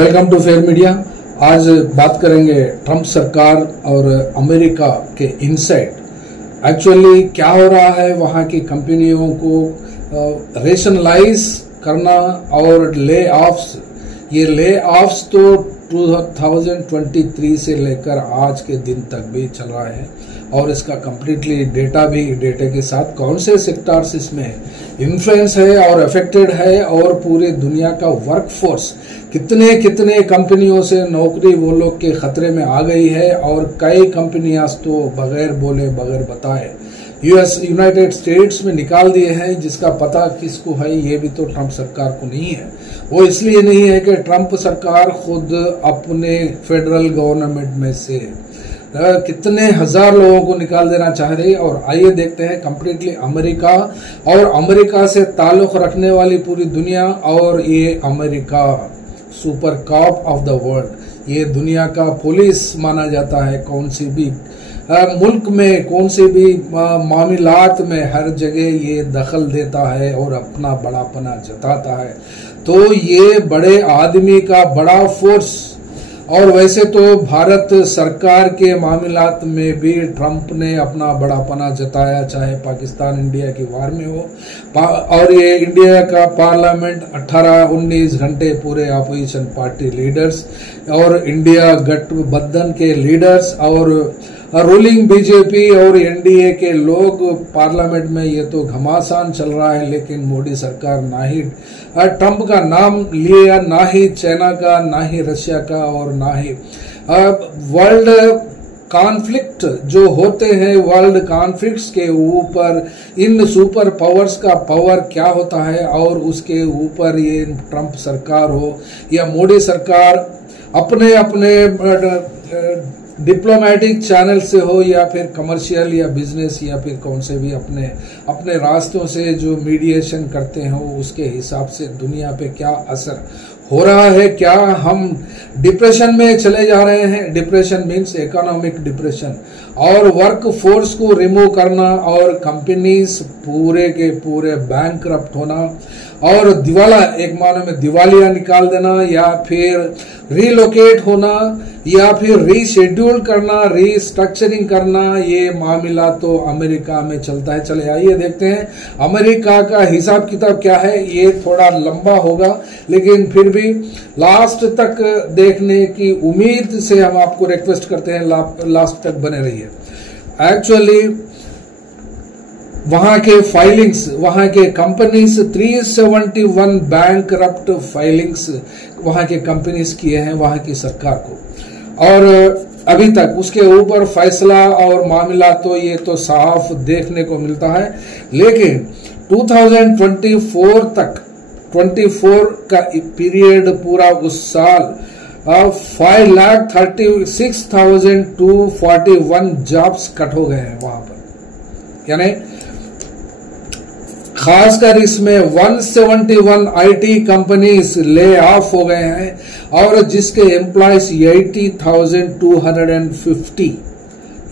Welcome to fair media. आज बात करेंगे ट्रंप सरकार और अमेरिका के इनसाइड एक्चुअली क्या हो रहा है, वहां की कंपनियों को रेशनलाइज करना और ले ऑफ्स। ये ले ऑफ्स तो 2023 से लेकर आज के दिन तक भी चल रहा है और इसका कंप्लीटली डेटा के साथ कौन से सेक्टर्स इसमें इन्फ्लुएंस है और अफेक्टेड है और पूरे दुनिया का वर्कफोर्स कितने कंपनियों से नौकरी वो लोग के खतरे में आ गई है और कई कंपनियां तो बगैर बोले बगैर बताए यूनाइटेड स्टेट्स में निकाल दिए हैं, जिसका पता किसको है ये भी तो ट्रंप सरकार को नहीं है। वो इसलिए नहीं है कि ट्रंप सरकार खुद अपने फेडरल गवर्नमेंट में से कितने हजार लोगों को निकाल देना चाह रही है। और आइए देखते हैं कंप्लीटली अमेरिका और अमेरिका से ताल्लुक रखने वाली पूरी दुनिया। और ये America super cop of the world, ये दुनिया का पुलिस माना जाता है। कौन सी भी मुल्क में कौन से भी मामलात में हर जगह ये दखल देता है और अपना बड़ापना जताता है। तो ये बड़े आदमी का बड़ा फोर्स। और वैसे तो भारत सरकार के मामलात में भी ट्रंप ने अपना बड़ापना जताया, चाहे पाकिस्तान इंडिया की वार में हो। और ये इंडिया का पार्लियामेंट 18-19 घंटे पूरे अपोजिशन पार्टी लीडर्स और इंडिया गठबंधन के लीडर्स और रूलिंग बीजेपी और एनडीए के लोग पार्लियामेंट में ये तो घमासान चल रहा है। लेकिन मोदी सरकार ना ही ट्रंप का नाम लिया, ना ही चाइना का, ना ही रशिया का और ना ही वर्ल्ड कॉन्फ्लिक्ट जो होते हैं, वर्ल्ड कॉन्फ्लिक्ट्स के ऊपर इन सुपर पावर्स का पावर क्या होता है और उसके ऊपर ये ट्रंप सरकार हो या मोदी सरकार अपने डिप्लोमेटिक चैनल से हो या फिर कमर्शियल या बिजनेस या फिर कौन से भी अपने रास्तों से जो मीडिएशन करते हैं, उसके हिसाब से दुनिया पे क्या असर हो रहा है। क्या हम डिप्रेशन में चले जा रहे हैं? डिप्रेशन मीन्स इकोनॉमिक डिप्रेशन और वर्क फोर्स को रिमूव करना और कंपनीज पूरे के पूरे बैंकरप्ट होना और दिवाला, एक मानो में दिवालिया निकाल देना या फिर रीलोकेट होना या फिर रीशेड्यूल करना, रीस्ट्रक्चरिंग करना। ये मामला तो अमेरिका में चलता है। चले आइए देखते हैं अमेरिका का हिसाब किताब क्या है। ये थोड़ा लंबा होगा लेकिन फिर भी लास्ट तक देखने की उम्मीद से हम आपको रिक्वेस्ट करते हैं, लास्ट तक बने रहिए। एक्चुअली वहां के फाइलिंग्स, वहां के कंपनीज 371 बैंकरप्ट फाइलिंग्स वहां के कंपनीज किए हैं वहां की सरकार को। और अभी तक उसके ऊपर फैसला और मामला तो ये तो साफ देखने को मिलता है। लेकिन 2024 तक 24 का पीरियड पूरा उस साल 5,36,241 जॉब्स कट हो गए हैं वहां पर। यानी खासकर इसमें 171 आईटी कंपनीज ले ऑफ हो गए हैं और जिसके एम्प्लॉयज 80,250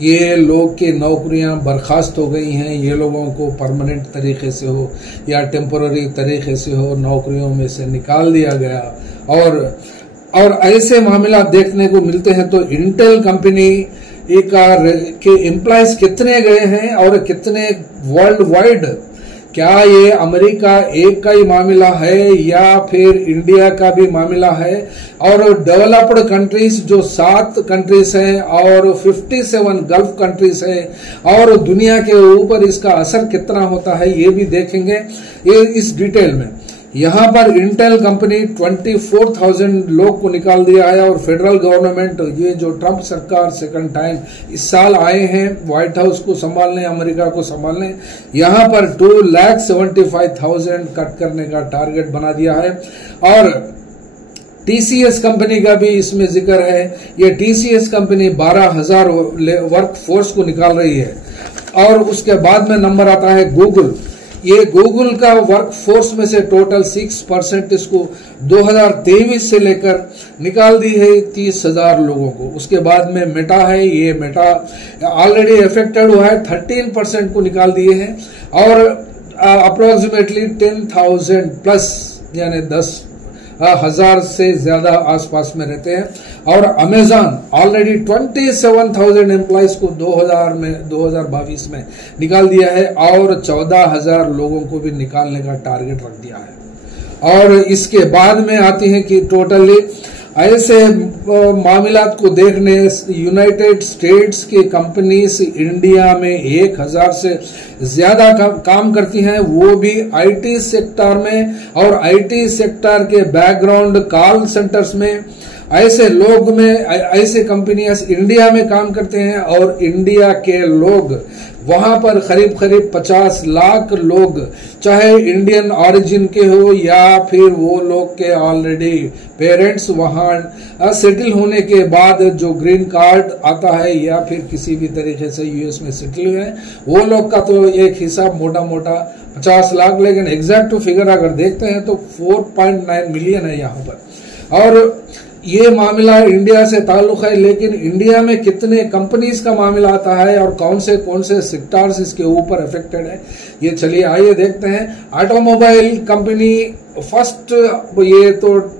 ये लोग की नौकरियां बर्खास्त हो गई हैं। ये लोगों को परमानेंट तरीके से हो या टेम्पररी तरीके से हो नौकरियों में से निकाल दिया गया। और ऐसे मामला देखने को मिलते हैं। तो इंटेल कंपनी के एम्प्लॉयज कितने गए हैं और कितने वर्ल्ड वाइड, क्या ये अमेरिका एक का ही मामला है या फिर इंडिया का भी मामला है? और डेवलप्ड कंट्रीज जो 7 कंट्रीज हैं और 57 गल्फ कंट्रीज हैं और दुनिया के ऊपर इसका असर कितना होता है ये भी देखेंगे ये इस डिटेल में। यहाँ पर इंटेल कंपनी 24,000 लोग को निकाल दिया है और फेडरल गवर्नमेंट, ये जो ट्रंप सरकार सेकंड टाइम इस साल आए हैं व्हाइट हाउस को संभालने, अमेरिका को संभालने, यहाँ पर 2,75,000 कट करने का टारगेट बना दिया है। और टीसीएस कंपनी का भी इसमें जिक्र है। ये टीसीएस कंपनी 12,000 वर्क फोर्स को निकाल रही है। और उसके बाद में नंबर आता है गूगल। ये गूगल का वर्क फोर्स में से टोटल 6% इसको 2023 से लेकर निकाल दी है 30,000 लोगों को। उसके बाद में मेटा है, ये मेटा ऑलरेडी अफेक्टेड हुआ है, 13% को निकाल दिए हैं और अप्रोक्सीमेटली 10,000 प्लस यानी 10 हजार से ज्यादा आसपास में रहते हैं। और अमेजॉन ऑलरेडी 27,000 एम्प्लॉइज को 2022 में निकाल दिया है और 14,000 लोगों को भी निकालने का टारगेट रख दिया है। और इसके बाद में आती है कि टोटली ऐसे मामलात को देखने यूनाइटेड स्टेट्स की कंपनीज इंडिया में 1,000 से ज्यादा काम करती हैं, वो भी आईटी सेक्टर में और आईटी सेक्टर के बैकग्राउंड कॉल सेंटर्स में। ऐसे लोग में ऐसे कंपनियां इंडिया में काम करते हैं और इंडिया के लोग वहां पर करीब 50 लाख लोग, चाहे इंडियन ओरिजिन के हो या फिर वो लोग के ऑलरेडी पेरेंट्स वहां सेटल होने के बाद जो ग्रीन कार्ड आता है या फिर किसी भी तरीके से यूएस में सेटल हुए हैं, वो लोग का तो एक हिसाब मोटा मोटा 50 लाख, लेकिन एग्जैक्ट फिगर अगर देखते हैं तो 4.9 मिलियन है यहाँ पर। और ये मामला इंडिया से ताल्लुक है, लेकिन इंडिया में कितने कंपनीज का मामला आता है और कौन से सेक्टर्स इसके ऊपर अफेक्टेड है, ये चलिए आइए देखते हैं। ऑटोमोबाइल कंपनी फर्स्ट,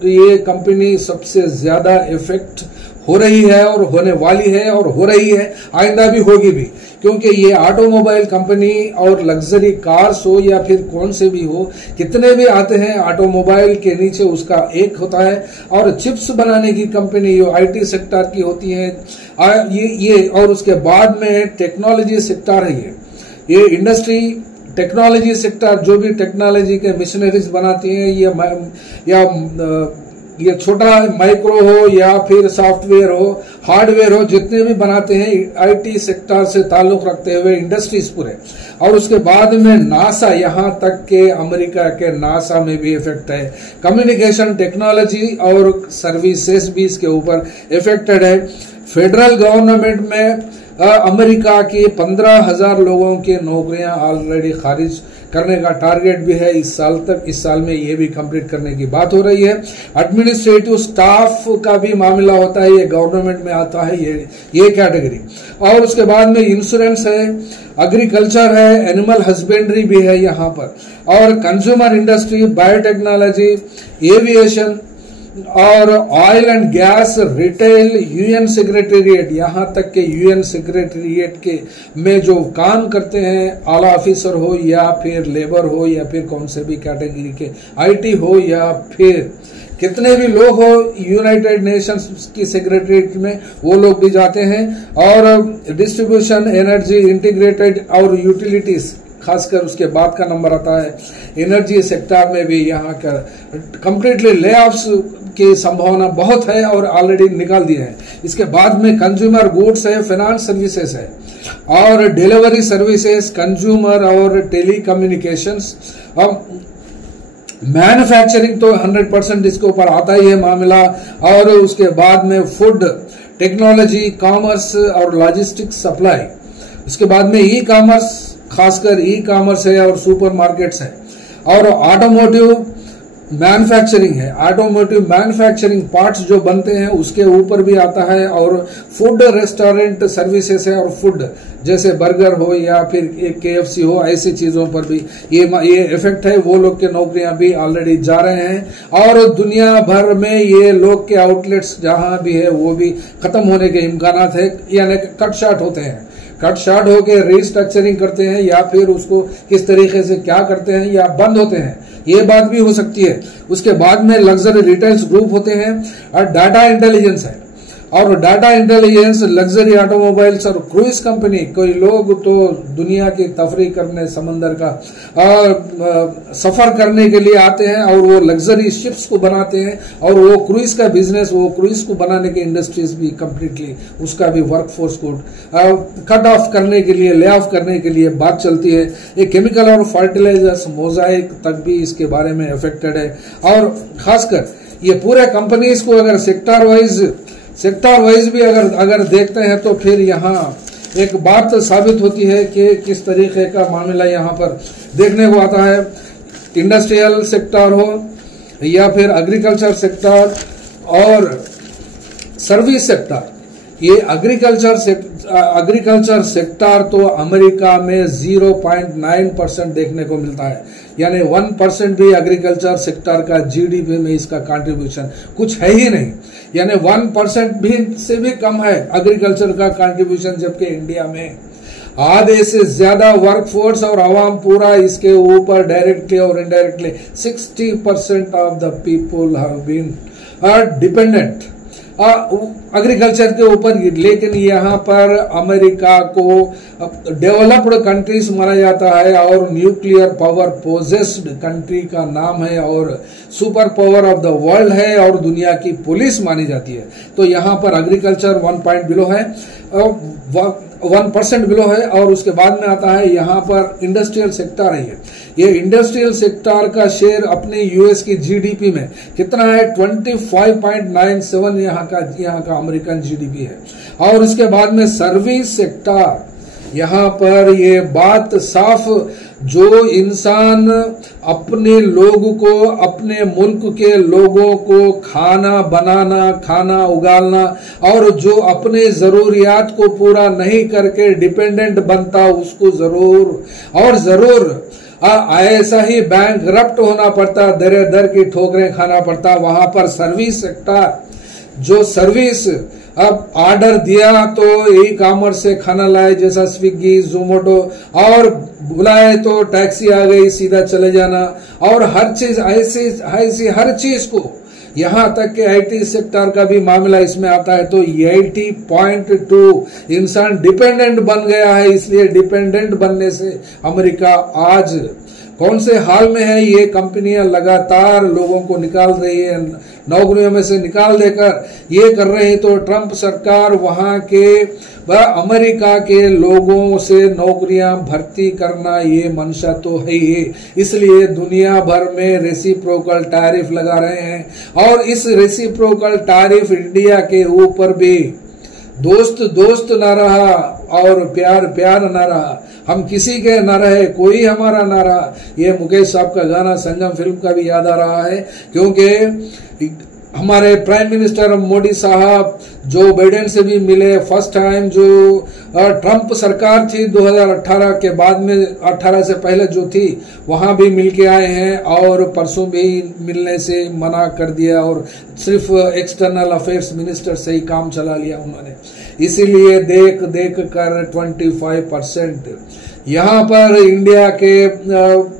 ये कंपनी सबसे ज्यादा इफेक्ट हो रही है और होने वाली है और हो रही है, आइंदा भी होगी भी, क्योंकि ये ऑटोमोबाइल कंपनी और लग्जरी कार्स हो या फिर कौन से भी हो, कितने भी आते हैं ऑटोमोबाइल के नीचे उसका एक होता है। और चिप्स बनाने की कंपनी जो आईटी सेक्टर की होती है ये और उसके बाद में टेक्नोलॉजी सेक्टर है, ये इंडस्ट्री टेक्नोलॉजी सेक्टर जो भी टेक्नोलॉजी के मशीनरीज बनाती हैं, ये छोटा माइक्रो हो या फिर सॉफ्टवेयर हो, हार्डवेयर हो, जितने भी बनाते हैं आईटी सेक्टर से ताल्लुक रखते हुए इंडस्ट्रीज पूरे। और उसके बाद में नासा, यहां तक के अमेरिका के नासा में भी इफेक्ट है। कम्युनिकेशन टेक्नोलॉजी और सर्विसेज भी इसके ऊपर इफेक्टेड है। फेडरल गवर्नमेंट में अमेरिका की 15,000 लोगों की नौकरियां ऑलरेडी खारिज करने का टारगेट भी है इस साल तक। इस साल में ये भी कंप्लीट करने की बात हो रही है। एडमिनिस्ट्रेटिव स्टाफ का भी मामला होता है, ये गवर्नमेंट में आता है ये कैटेगरी। और उसके बाद में इंश्योरेंस है, एग्रीकल्चर है, एनिमल हस्बेंड्री भी है यहाँ पर, और कंज्यूमर इंडस्ट्री, बायोटेक्नोलॉजी, एविएशन और oil and gas, retail, UN secretariat, यहां तक के यूएन सेक्रेटेरिएट के में जो काम करते हैं, आला ऑफिसर हो या फिर लेबर हो या फिर कौन से भी कैटेगरी के, आईटी हो या फिर कितने भी लोग हो यूनाइटेड नेशंस की सेक्रेटरीट में, वो लोग भी जाते हैं। और डिस्ट्रीब्यूशन, एनर्जी, इंटीग्रेटेड और यूटिलिटीज, खासकर उसके बाद का नंबर आता है एनर्जी सेक्टर में भी यहाँ का कंप्लीटली ले ऑफ्स की संभावना बहुत है और ऑलरेडी निकाल दिए हैं। इसके बाद में कंज्यूमर गुड्स है, फाइनेंस सर्विसेज है और डिलीवरी सर्विसेज, कंज्यूमर और टेलीकम्युनिकेशंस। अब मैन्युफैक्चरिंग तो 100% इसके ऊपर आता ही है मामला। और उसके बाद में फूड, टेक्नोलॉजी, कॉमर्स और लॉजिस्टिक्स सप्लाई। उसके बाद में ई कॉमर्स, खासकर ई कॉमर्स है और सुपर मार्केट्स है। और ऑटोमोटिव मैन्युफैक्चरिंग है, ऑटोमोटिव मैन्युफैक्चरिंग पार्ट्स जो बनते हैं उसके ऊपर भी आता है। और फूड, रेस्टोरेंट सर्विसेज है और फूड जैसे बर्गर हो या फिर केएफसी हो, ऐसी चीजों पर भी ये इफेक्ट है। वो लोग के नौकरियां भी ऑलरेडी जा रहे हैं और दुनिया भर में ये लोग के आउटलेट्स जहां भी है वो भी खत्म होने के इम्कानात है, यानी कट शार्ट होते हैं, कट शार्ट होके रीस्ट्रक्चरिंग करते हैं या फिर उसको किस तरीके से क्या करते हैं या बंद होते हैं, ये बात भी हो सकती है। उसके बाद में लग्जरी रिटेल्स ग्रुप होते हैं और डाटा इंटेलिजेंस है। और डाटा इंटेलिजेंस, लग्जरी ऑटोमोबाइल्स और क्रूज कंपनी, कोई लोग तो दुनिया की तफरीह करने, समंदर का सफर करने के लिए आते हैं और वो लग्जरी शिप्स को बनाते हैं और वो क्रूज का बिजनेस, वो क्रूज को बनाने की इंडस्ट्रीज भी कंप्लीटली उसका भी वर्कफोर्स को कट ऑफ करने के लिए, ले ऑफ करने के लिए बात चलती है। ये केमिकल और फर्टिलाइजर्स, मोजाइक तक भी इसके बारे में अफेक्टेड है। और खासकर ये पूरे कंपनीज को अगर सेक्टर वाइज भी अगर देखते हैं तो फिर यहाँ एक बात साबित होती है कि किस तरीके का मामला यहाँ पर देखने को आता है। इंडस्ट्रियल सेक्टर हो या फिर एग्रीकल्चर सेक्टर और सर्विस सेक्टर, ये एग्रीकल्चर एग्रीकल्चर सेक्टर तो अमेरिका में 0.9% देखने को मिलता है, यानी 1% भी एग्रीकल्चर सेक्टर का जीडीपी में इसका कंट्रीब्यूशन कुछ है ही नहीं, यानी 1% भी से भी कम है एग्रीकल्चर का कंट्रीब्यूशन, जबकि इंडिया में आधे से ज्यादा वर्कफोर्स और आवाम पूरा इसके ऊपर डायरेक्टली और indirectly 60% of the people have been dependent agriculture के ऊपर। लेकिन यहाँ पर अमेरिका को डेवलप्ड कंट्रीज माना जाता है और न्यूक्लियर पावर पोजेस्ड कंट्री का नाम है और super power of the world है और दुनिया की पुलिस मानी जाती है। तो यहाँ पर एग्रीकल्चर 1% बिलो है और उसके बाद में आता है यहाँ पर इंडस्ट्रियल सेक्टर है। ये इंडस्ट्रियल सेक्टर का शेयर अपने यूएस की जीडीपी में कितना है, 25.97 यहाँ का अमेरिकन जीडीपी है। और इसके बाद में सर्विस सेक्टर, यहाँ पर ये बात साफ, जो इंसान अपने लोग को, अपने मुल्क के लोगों को खाना बनाना, खाना उगालना और जो अपने जरूरियात को पूरा नहीं करके डिपेंडेंट बनता, उसको जरूर ऐसा ही बैंकरप्ट होना पड़ता, दर दर की ठोकरें खाना पड़ता। वहां पर सर्विस सेक्टर, जो सर्विस अब ऑर्डर दिया तो ई कॉमर्स से खाना लाए, जैसा स्विगी, जोमेटो, और बुलाए तो टैक्सी आ गई, सीधा चले जाना, और हर चीज ऐसी हर चीज को, यहां तक कि आईटी सेक्टर का भी मामला इसमें आता है। तो 80.2 इंसान डिपेंडेंट बन गया है। इसलिए डिपेंडेंट बनने से अमेरिका आज कौन से हाल में है, ये कंपनियां लगातार लोगों को निकाल रही है, नौकरियों में से निकाल देकर ये कर रहे हैं। तो ट्रंप सरकार वहां के अमेरिका के लोगों से नौकरियां भर्ती करना ये मंशा तो है ही, इसलिए दुनिया भर में रेसिप्रोकल टैरिफ लगा रहे हैं। और इस रेसिप्रोकल टैरिफ इंडिया के ऊपर भी दोस्त ना रहा और प्यार ना रहा, हम किसी के ना रहे, कोई हमारा ना रहा। ये मुकेश साहब का गाना संगम फिल्म का भी याद आ रहा है, क्योंकि हमारे प्राइम मिनिस्टर मोदी साहब जो बाइडेन से भी मिले फर्स्ट टाइम, जो ट्रंप सरकार थी 2018 के बाद में, 18 से पहले जो थी, वहां भी मिलके आए हैं और परसों भी मिलने से मना कर दिया और सिर्फ एक्सटर्नल अफेयर्स मिनिस्टर से ही काम चला लिया उन्होंने। इसीलिए देख कर 25% यहाँ पर इंडिया के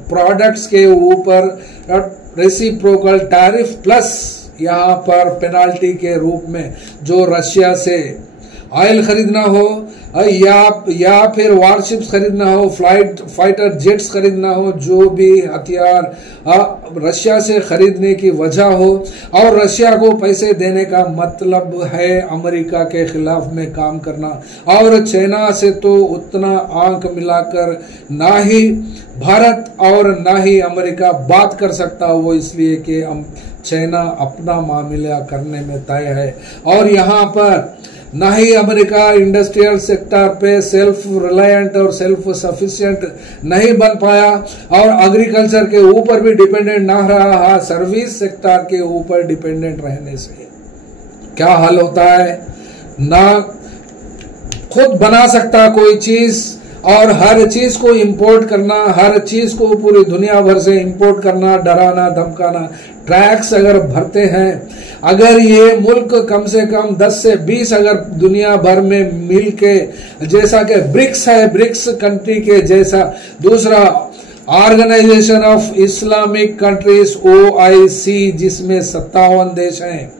प्रोडक्ट्स के ऊपर रेसिप्रोकल टैरिफ प्लस यहाँ पर पेनाल्टी के रूप में जो रशिया से ऑयल खरीदना हो या फिर वारशिप्स खरीदना हो, फाइटर जेट्स खरीदना हो, जो भी हथियार रशिया से खरीदने की वजह हो, और रशिया को पैसे देने का मतलब है अमेरिका के खिलाफ में काम करना। और चाइना से तो उतना आंख मिलाकर ना ही भारत और ना ही अमेरिका बात कर सकता वो, इसलिए कि चाइना अपना मामला करने में तय है। और यहाँ पर ना ही अमेरिका इंडस्ट्रियल सेक्टर पे सेल्फ रिलायंट और सेल्फ सफिशिएंट नहीं बन पाया और एग्रीकल्चर के ऊपर भी डिपेंडेंट ना रहा, सर्विस सेक्टर के ऊपर डिपेंडेंट रहने से क्या हाल होता है, ना खुद बना सकता कोई चीज और हर चीज को इंपोर्ट करना, हर चीज को पूरी दुनिया भर से इंपोर्ट करना, डराना धमकाना, टैक्स अगर भरते हैं, अगर ये मुल्क कम से कम 10 से 20 अगर दुनिया भर में मिल के, जैसा कि ब्रिक्स है, ब्रिक्स कंट्री के जैसा दूसरा organisation of Islamic countries OIC, जिसमें 57 देश हैं,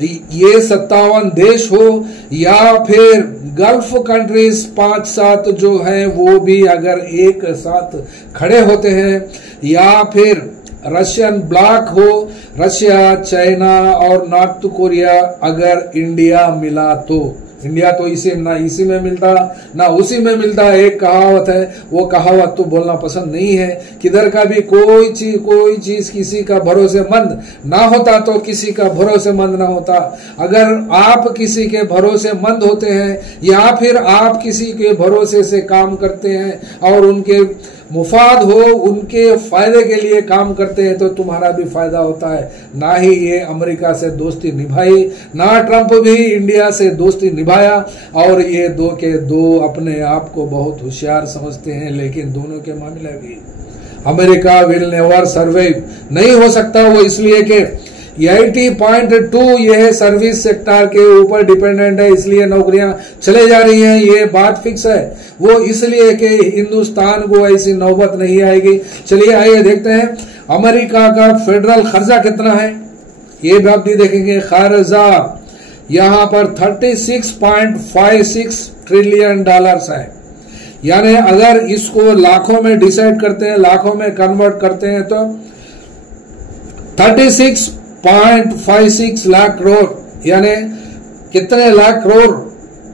ये 57 देश हो या फिर गल्फ कंट्रीज 5-7 जो हैं वो भी अगर एक साथ खड़े होते हैं, या फिर रशियन ब्लॉक हो, रशिया, चाइना और नॉर्थ कोरिया, अगर इंडिया मिला तो इंडिया तो इसी में मिलता ना उसी में मिलता। एक कहावत है, वो कहावत तो बोलना पसंद नहीं है, किधर का भी कोई चीज किसी का भरोसेमंद ना होता तो किसी का भरोसेमंद ना होता। अगर आप किसी के भरोसेमंद होते हैं या फिर आप किसी के भरोसे से काम करते हैं और उनके मुफाद हो, उनके फायदे के लिए काम करते हैं तो तुम्हारा भी फायदा होता है। ना ही ये अमेरिका से दोस्ती निभाई, ना ट्रंप भी इंडिया से दोस्ती निभाया, और ये दो के दो अपने आप को बहुत होशियार समझते हैं, लेकिन दोनों के मामले भी अमेरिका विल नेवर सर्वाइव, नहीं हो सकता वो, इसलिए कि 80.2 यह सर्विस सेक्टर के ऊपर डिपेंडेंट है, इसलिए नौकरियां चले जा रही हैं, ये बात फिक्स है। वो इसलिए कि हिंदुस्तान को ऐसी नौबत नहीं आएगी। चलिए आइए देखते हैं अमेरिका का फेडरल खर्चा कितना है, ये भी आप भी देखेंगे। खर्चा यहां पर 36.56 ट्रिलियन डॉलर्स है, यानी अगर इसको लाखों में डिसाइड करते हैं, लाखों में कन्वर्ट करते हैं तो 36.56 लाख करोड़, यानी कितने लाख करोड़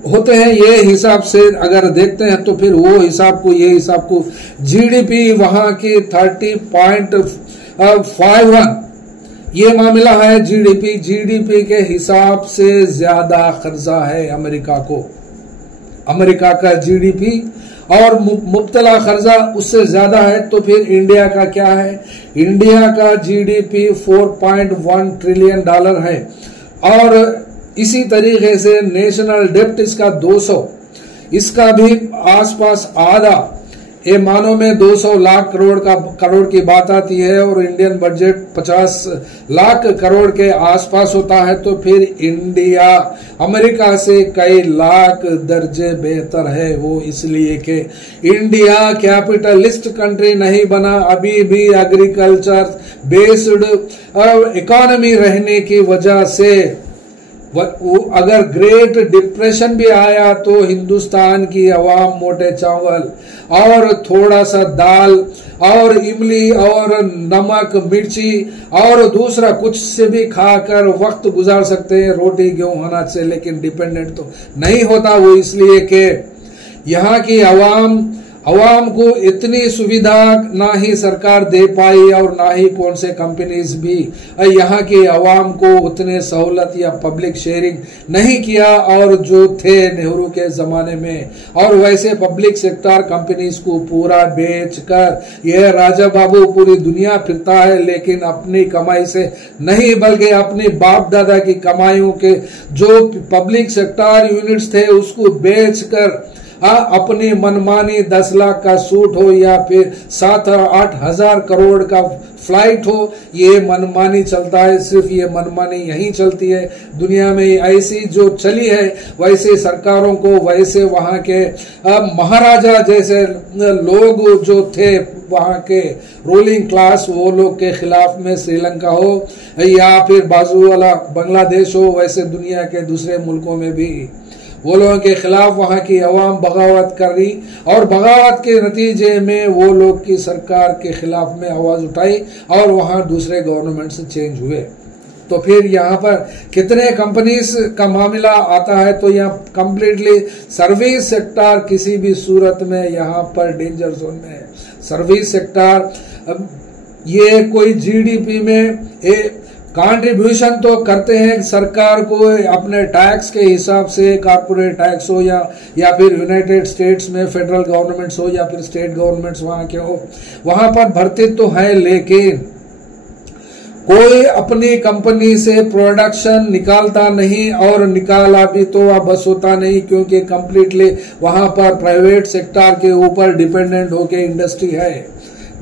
होते हैं ये हिसाब से अगर देखते हैं तो फिर वो हिसाब को, ये हिसाब को जीडीपी वहां की 30.51 ये मामला है। जीडीपी के हिसाब से ज्यादा खर्चा है अमेरिका को, अमेरिका का जीडीपी और मुब्तला खर्चा उससे ज्यादा है। तो फिर इंडिया का क्या है? इंडिया का जीडीपी 4.1 ट्रिलियन डॉलर है, और इसी तरीके से नेशनल डेप्ट इसका 200, इसका भी आसपास आधा, ये मानो में 200 लाख करोड़ की बात आती है, और इंडियन बजट 50 लाख करोड़ के आसपास होता है। तो फिर इंडिया अमेरिका से कई लाख दर्जे बेहतर है। वो इसलिए कि इंडिया कैपिटलिस्ट कंट्री नहीं बना, अभी भी एग्रीकल्चर बेस्ड इकोनॉमी रहने की वजह से अगर ग्रेट डिप्रेशन भी आया तो हिंदुस्तान की आवाम मोटे चावल और थोड़ा सा दाल और इमली और नमक मिर्ची और दूसरा कुछ से भी खाकर वक्त गुजार सकते हैं, रोटी गेहूं अनाज से, लेकिन डिपेंडेंट तो नहीं होता। वो इसलिए कि यहाँ की आवाम को इतनी सुविधा ना ही सरकार दे पाई और ना ही कौन से कंपनीज भी यहाँ की आवाम को उतने सहूलत या पब्लिक शेयरिंग नहीं किया और जो थे नेहरू के जमाने में। और वैसे पब्लिक सेक्टर कंपनीज को पूरा बेचकर यह राजा बाबू पूरी दुनिया फिरता है, लेकिन अपनी कमाई से नहीं बल्कि अपनी बाप दादा की कमाइयों के जो पब्लिक सेक्टर यूनिट्स थे उसको बेचकर अपनी मनमानी 10 लाख का सूट हो या फिर 7 और 8 हजार करोड़ का फ्लाइट हो, ये मनमानी चलता है। सिर्फ ये मनमानी यहीं चलती है दुनिया में, ऐसी जो चली है वैसे सरकारों को, वैसे वहां के महाराजा जैसे लोग जो थे वहां के रूलिंग क्लास, वो लोग के खिलाफ में श्रीलंका हो या फिर बाजू वाला बांग्लादेश हो, वैसे दुनिया के दूसरे मुल्कों में भी वो लोगों के खिलाफ वहां की अवाम बगावत कर रही, और बगावत के नतीजे में वो लोग की सरकार के खिलाफ में आवाज उठाई और वहां दूसरे गवर्नमेंट से चेंज हुए। तो फिर यहाँ पर कितने कंपनीज का मामला आता है, तो यहाँ कंप्लीटली सर्विस सेक्टर किसी भी सूरत में यहाँ पर डेंजर जोन में है। सर्विस सेक्टर ये कोई जीडीपी में कंट्रीब्यूशन तो करते हैं सरकार को अपने टैक्स के हिसाब से, कॉर्पोरेट टैक्स हो या फिर यूनाइटेड स्टेट्स में फेडरल गवर्नमेंट्स हो या फिर स्टेट गवर्नमेंट्स वहां के हो, वहां पर भरते तो है, लेकिन कोई अपनी कंपनी से प्रोडक्शन निकालता नहीं, और निकाला भी तो बस होता नहीं, क्योंकि कंप्लीटली वहां पर प्राइवेट सेक्टर के ऊपर डिपेंडेंट होके इंडस्ट्री है।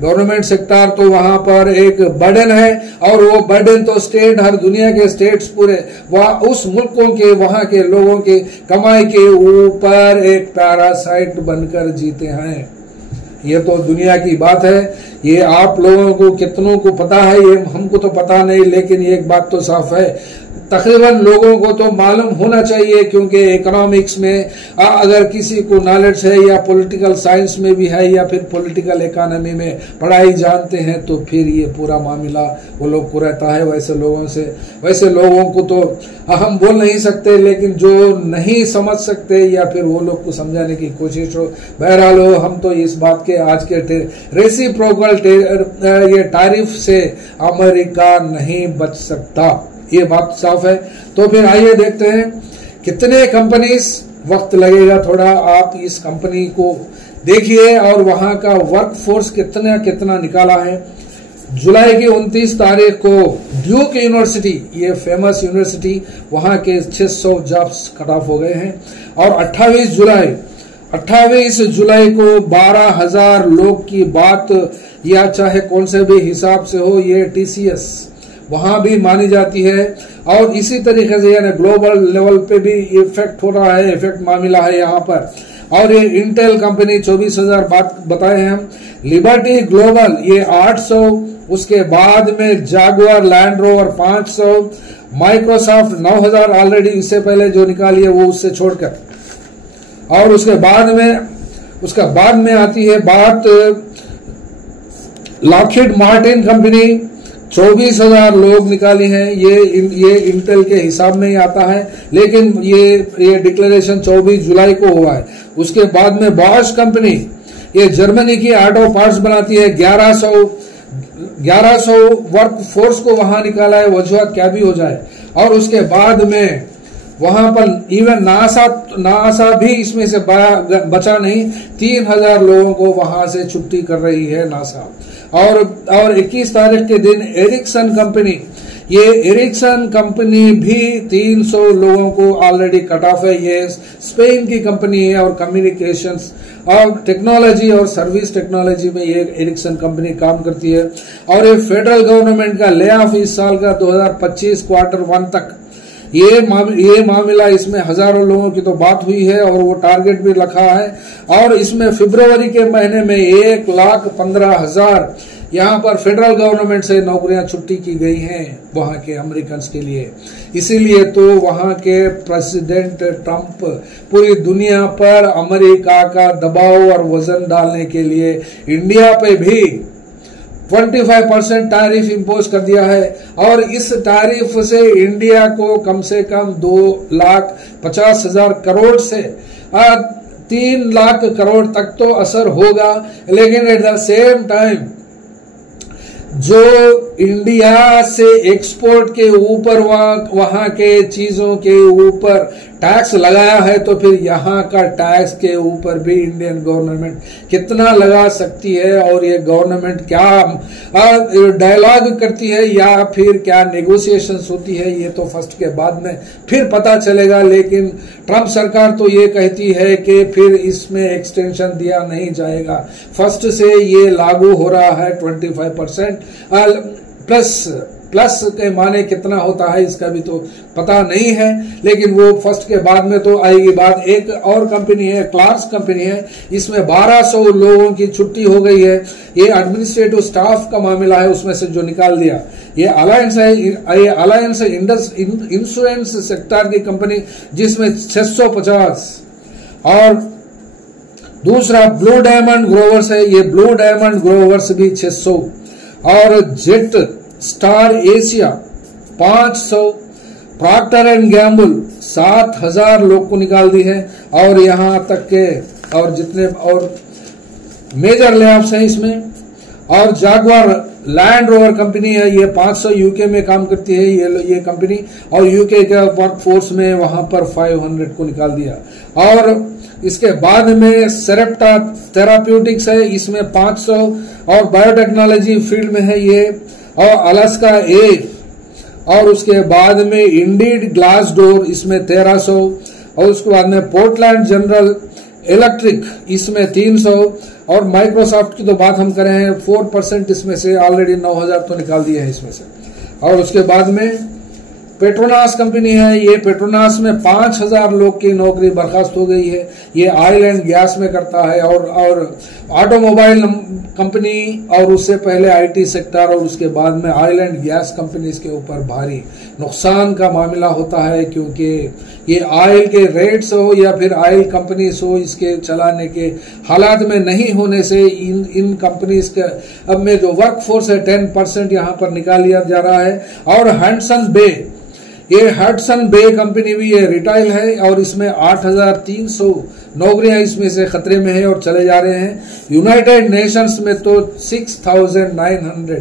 गवर्नमेंट सेक्टर तो वहां पर एक बर्डन है, और वो बर्डन तो स्टेट, हर दुनिया के स्टेट्स पूरे उस मुल्कों के वहां के लोगों के कमाई के ऊपर एक पैरासाइट बनकर जीते हैं। ये तो दुनिया की बात है, ये आप लोगों को कितनों को पता है, ये हमको तो पता नहीं, लेकिन एक बात तो साफ है, तकरीबन लोगों को तो मालूम होना चाहिए, क्योंकि इकोनॉमिक्स में अगर किसी को नॉलेज है या पॉलिटिकल साइंस में भी है या फिर पॉलिटिकल इकोनॉमी में पढ़ाई जानते हैं, तो फिर ये पूरा मामला वो लोग को रहता है। वैसे लोगों को तो हम बोल नहीं सकते, लेकिन जो नहीं समझ सकते या फिर वो लोग को समझाने की कोशिश हो। बहरहाल हम तो इस बात के आज के रेसिप्रोकल ये टैरिफ से अमेरिका नहीं बच सकता, ये बात साफ है। तो फिर आइए देखते हैं कितने कंपनीज वक्त लगेगा थोड़ा। आप इस कंपनी को देखिए और वहां का वर्क फोर्स कितना कितना निकाला है। जुलाई की 29 तारीख को ड्यूक यूनिवर्सिटी, ये फेमस यूनिवर्सिटी, वहां के 600 जॉब्स कट ऑफ हो गए हैं। और 28 जुलाई को 12,000 लोग की बात, या चाहे कौन से भी हिसाब से हो, ये TCS वहां भी मानी जाती है। और इसी तरीके से यानी ग्लोबल लेवल पे भी इफेक्ट हो रहा है, इफेक्ट मामला है यहाँ पर। और ये इंटेल कंपनी 24,000 बात बताए हैं हम। लिबर्टी ग्लोबल ये 800, उसके बाद में Jaguar land rover 500, Microsoft 9,000 already इससे पहले जो निकाली है वो उससे छोड़कर। और उसके बाद में आती है बात लॉकहीड मार्टिन कंपनी, 24,000 लोग निकाली हैं। ये इंटेल के हिसाब में ही आता है, लेकिन ये डिक्लेरेशन 24 जुलाई को हुआ है। उसके बाद में बॉश कंपनी, ये जर्मनी की ऑटो पार्ट्स बनाती है, 1100 वर्क फोर्स को वहां निकाला है, वजह क्या भी हो जाए। और उसके बाद में वहां पर इवन नासा भी इसमें से बचा नहीं, 3,000 लोगों को वहां से छुट्टी कर रही है नासा। और 21 तारीख के दिन एरिक्सन कंपनी, ये एरिक्सन कंपनी भी 300 लोगों को ऑलरेडी कट ऑफ है। ये स्पेन की कंपनी है और कम्युनिकेशंस और टेक्नोलॉजी और सर्विस टेक्नोलॉजी में ये एरिक्सन कंपनी काम करती है। और ये फेडरल गवर्नमेंट का ले ऑफ इस साल का 2025 Q1 तक, ये मामला, इसमें हजारों लोगों की तो बात हुई है और वो टारगेट भी रखा है। और इसमें फरवरी के महीने में 1,15,000 यहाँ पर फेडरल गवर्नमेंट से नौकरियां छुट्टी की गई हैं वहां के अमेरिकन के लिए। इसीलिए तो वहां के प्रेसिडेंट ट्रंप पूरी दुनिया पर अमेरिका का दबाव और वजन डालने के लिए इंडिया पे भी 25% टैरिफ इंपोज कर दिया है। और इस टैरिफ से इंडिया को कम से कम 2,50,000 करोड़ से 3 लाख करोड़ तक तो असर होगा। लेकिन एट द सेम टाइम जो इंडिया से एक्सपोर्ट के ऊपर वहां के चीजों के ऊपर टैक्स लगाया है, तो फिर यहाँ का टैक्स के ऊपर भी इंडियन गवर्नमेंट कितना लगा सकती है और ये गवर्नमेंट क्या डायलॉग करती है या फिर क्या नेगोशिएशंस होती है, ये तो फर्स्ट के बाद में फिर पता चलेगा। लेकिन ट्रंप सरकार तो ये कहती है कि फिर इसमें एक्सटेंशन दिया नहीं जाएगा, फर्स्ट से ये लागू हो रहा है 25% प्लस के माने कितना होता है इसका भी तो पता नहीं है, लेकिन वो फर्स्ट के बाद में तो आएगी बात। एक और कंपनी है, क्लार्क्स कंपनी है, इसमें 1200 लोगों की छुट्टी हो गई है। ये एडमिनिस्ट्रेटिव स्टाफ का मामला है, उसमें से जो निकाल दिया। ये अलायंस है, ये अलायंस इंश्योरेंस सेक्टर की कंपनी जिसमें 650, और दूसरा ब्लू डायमंड ग्रोवर्स है, ये ब्लू डायमंड ग्रोवर्स भी 600, और Jetstar Asia 500, Procter and Gamble 7,000 लोग को निकाल दी है। और यहां तक के और जितने और मेजर लेऑफ्स हैं इसमें। और जागुआर लैंड रोवर कंपनी है, ये 500 यूके में काम करती है ये कंपनी, और यूके के वर्क फोर्स में वहां पर 500 को निकाल दिया। और इसके बाद में सेरेप्टा थेराप्यूटिक्स है, इसमें 500, और बायोटेक्नोलॉजी फील्ड में है ये, और अलास्का ए, और उसके बाद में इंडीड ग्लास डोर इसमें 1300, और उसके बाद में पोर्टलैंड जनरल इलेक्ट्रिक इसमें 300, और माइक्रोसॉफ्ट की तो बात हम करें हैं 4% इसमें से ऑलरेडी 9,000 तो निकाल दिए हैं इसमें से। और उसके बाद में पेट्रोनास कंपनी है, ये पेट्रोनास में 5,000 लोग की नौकरी बर्खास्त हो गई है। ये ऑयल एंड गैस में करता है, और ऑटोमोबाइल कंपनी, और उससे पहले आईटी सेक्टर, और उसके बाद में ऑयल एंड गैस कंपनीज के ऊपर भारी नुकसान का मामला होता है, क्योंकि ये ऑयल के रेट्स हो या फिर ऑयल कंपनीज हो, इसके चलाने के हालात में नहीं होने से इन कंपनीज के अब में जो वर्क फोर्स है 10% यहाँ पर निकाल लिया जा रहा है। और हडसन बे, ये हडसन बे कंपनी भी ये रिटेल है, और इसमें 8,300 नौकरियां इसमें से खतरे में है और चले जा रहे हैं। यूनाइटेड नेशंस में तो 6,900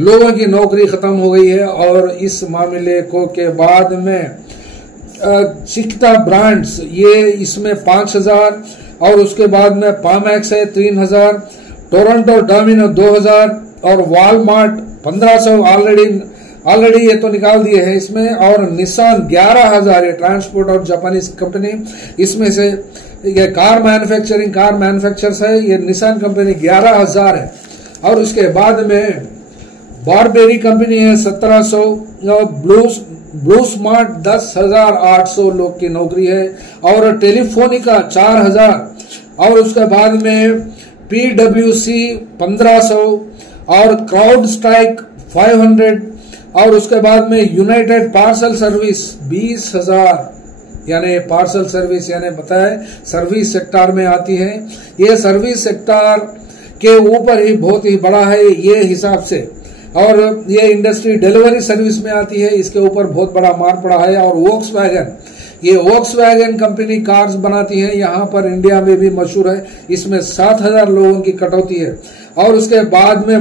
लोगों की नौकरी खत्म हो गई है। और इस मामले को के बाद में चिकिता ब्रांड्स ये इसमें 5000 और उसके बाद में पामैक्स है 3000, टोरंटो डोमिनो 2000 और वॉलमार्ट 1500 ऑलरेडी ये तो निकाल दिए हैं इसमें, और निसान 11000 ये ट्रांसपोर्ट और जापानीज कंपनी, इसमें से ये कार मैन्युफैक्चरर्स है, ये निसान कंपनी 11000 है। और उसके बाद में बारबेरी कंपनी है 1700, ब्लू स्मार्ट 10,800 लोग की नौकरी है, और टेलीफोनिका 4000, और उसके बाद में PwC 1500 और क्राउड स्ट्राइक 500, और उसके बाद में यूनाइटेड पार्सल सर्विस 20,000, यानी पार्सल सर्विस यानी बताए सर्विस सेक्टर में आती है। ये सर्विस सेक्टर के ऊपर ही बहुत ही बड़ा है ये हिसाब से, और ये इंडस्ट्री डिलीवरी सर्विस में आती है, इसके ऊपर बहुत बड़ा मार पड़ा है। और वोक्सवैगन कंपनी कार्स बनाती है, यहाँ पर इंडिया में भी मशहूर है, इसमें 7,000 लोगों की कटौती है। और उसके बाद में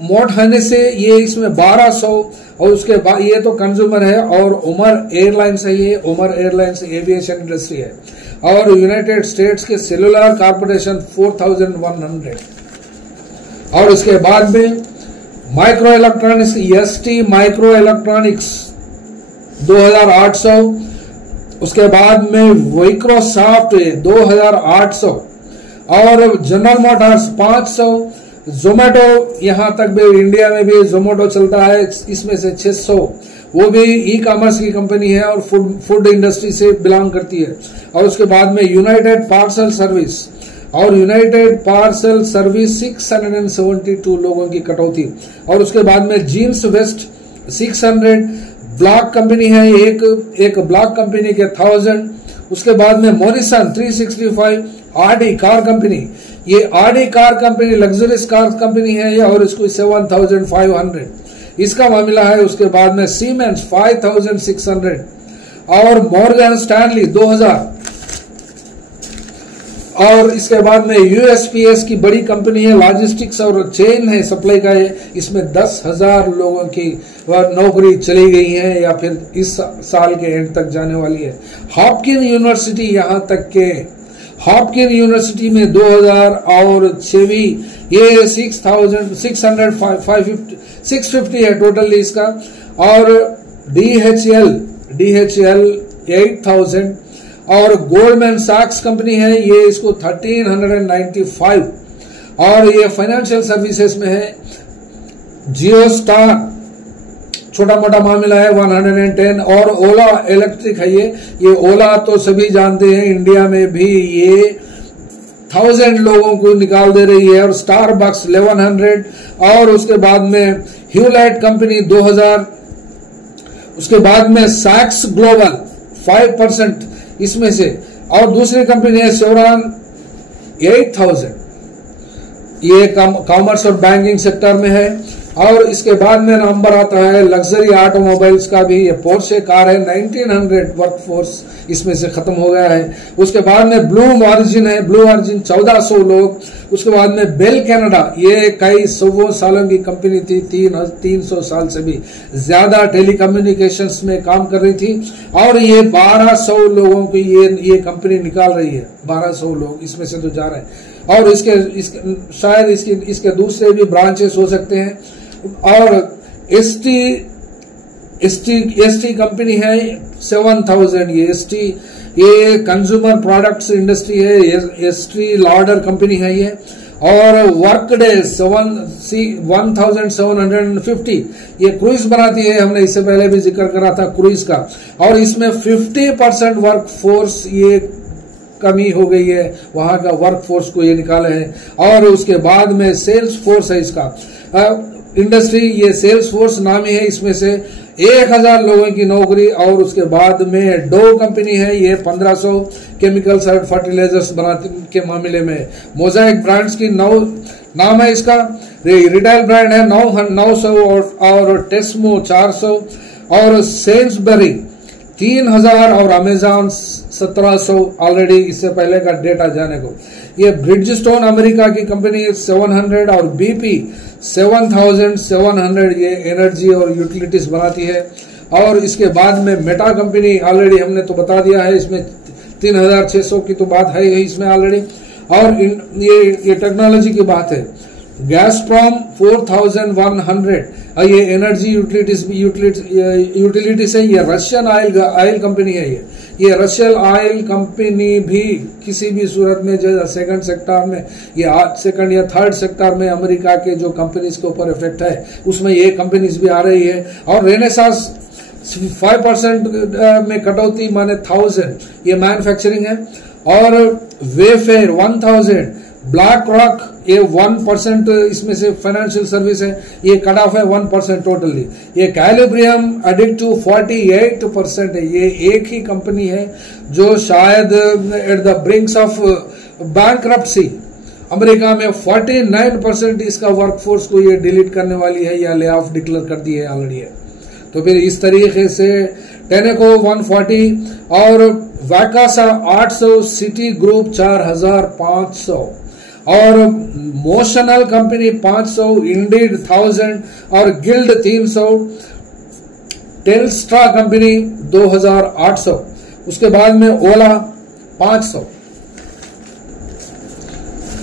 मोटहानी से ये इसमें 1200, और उसके बाद ये तो कंज्यूमर है, और उमर एयरलाइंस है, ये उमर एयरलाइंस एविएशन इंडस्ट्री है, और यूनाइटेड स्टेट्स के सेलुलर कॉर्पोरेशन 4100, और उसके बाद में micro electronics ST micro electronics 2800, उसके बाद में माइक्रोसॉफ्ट 2800, और जनरल मोटर्स 500, जोमेटो यहाँ तक भी इंडिया में भी जोमेटो चलता है, इसमें से 600, वो भी ई कॉमर्स की कंपनी है और फूड इंडस्ट्री से बिलोंग करती है। और उसके बाद में यूनाइटेड पार्सल सर्विस 672 लोगों की कटौती, और उसके बाद में जीन्स वेस्ट 600, ब्लॉक कंपनी है एक ब्लॉक कंपनी के 1000, उसके बाद में मॉरिसन 365, आरडी कार कंपनी, ये RD car company luxurious car company है ये, और इसको 7500 इसका मामला है। उसके बाद में सीमेंस 5600, और मॉर्गन स्टैनली 2000, और इसके बाद में USPS की बड़ी कंपनी है, लॉजिस्टिक्स और चेन है सप्लाई का है, इसमें 10,000 लोगों की नौकरी चली गई है या फिर इस साल के एंड तक जाने वाली है। हॉपकिन यूनिवर्सिटी यहाँ तक के हॉपकिन यूनिवर्सिटी में 2006 ये 650 है टोटल इसका, और DHL 8000, और गोल्डमैन सैक्स कंपनी है ये इसको 1395, और ये फाइनेंशियल सर्विसेज में है। जियो स्टार छोटा मोटा मामला है 110, और ओला इलेक्ट्रिक है ये ओला तो सभी जानते हैं, इंडिया में भी ये 1000 लोगों को निकाल दे रही है, और स्टारबक्स 1100, और उसके बाद में ह्यूलेट कंपनी 2000, उसके बाद में सैक्स ग्लोबल 5% इसमें से, और दूसरी कंपनी है शेवरॉन 8000, ये कॉमर्स और बैंकिंग सेक्टर में है। और इसके बाद में नंबर आता है लग्जरी ऑटोमोबाइल्स का भी, ये पोर्शे कार है 1900 वर्कफोर्स इसमें से खत्म हो गया है। उसके बाद में ब्लू ऑरिजिन है, ब्लू ऑरिजिन 1400 लोग। उसके बाद में बेल कनाडा, ये कई 100 सालों की कंपनी थी, 300 साल से भी ज्यादा टेलीकम्युनिकेशंस में काम कर रही थी, और ये 1200 लोगों की ये कंपनी निकाल रही है, 1200 लोग इसमें से तो जा रहे हैं। और शायद इसके दूसरे भी ब्रांचेस हो सकते हैं। और एसटी कंपनी है 7000, ये कंज्यूमर प्रोडक्ट्स इंडस्ट्री है, एसटी लॉर्डर कंपनी है ये। और वर्कडे 1750, ये क्रूज बनाती है, हमने इससे पहले भी जिक्र करा था क्रूज का, और इसमें 50% वर्क फोर्स ये कमी हो गई है, वहां का वर्क फोर्स को ये निकाले हैं। और उसके बाद में सेल्स फोर्स है इसका इंडस्ट्री, ये सेल्स फोर्स नामी है, इसमें से 1000 लोगों की नौकरी। और उसके बाद में डो कंपनी है, ये 1500 केमिकल्स और फर्टिलाइजर्स बनाने के मामले में। मोजाइक ब्रांड्स की नाम है इसका, रिटेल ब्रांड है 900, और टेस्मो 400, और सेन्सबरी 3000, और अमेजॉन 1700 ऑलरेडी इससे पहले का डेटा जाने को। ये ब्रिडजस्टोन अमेरिका की कंपनी 700, और BP 7700, ये एनर्जी और यूटिलिटीज बनाती है। और इसके बाद में मेटा कंपनी ऑलरेडी हमने तो बता दिया है, इसमें 3600 की तो बात है ही इसमें ऑलरेडी। और ये टेक्नोलॉजी की बात है, गैसप्रॉम 4100, ये एनर्जी यूटिलिटी से, ये रशियन ऑयल कंपनी है। ये रशियन ऑयल कंपनी भी किसी भी सूरत में जो सेकंड सेक्टर में या सेकंड या थर्ड सेक्टर में अमेरिका के जो कंपनीज के ऊपर इफेक्ट है, उसमें ये कंपनीज भी आ रही है। और रेनेसास 5% में कटौती माने 1000, ये मैन्युफैक्चरिंग है। और वेफेयर 1000, ब्लैक रॉक ये 1% इसमें से फाइनेंशियल सर्विस है, ये कट ऑफ है 1% टोटली। ये कैलिब्रियम एडिक्टिव 48% है। ये एक ही कंपनी है जो शायद at the brinks of bankruptcy, America में 49% इसका वर्कफोर्स को ये डिलीट करने वाली है या ले ऑफ डिक्लेयर कर दी है ऑलरेडी है। तो फिर इस तरीके से टेनेको 140 और वैकासा 800, सिटी ग्रुप 4500 और मोशनल कंपनी 500, इंडीड 1000 और गिल्ड 300, टेलस्ट्रा कंपनी 2800, उसके बाद में ओला 500।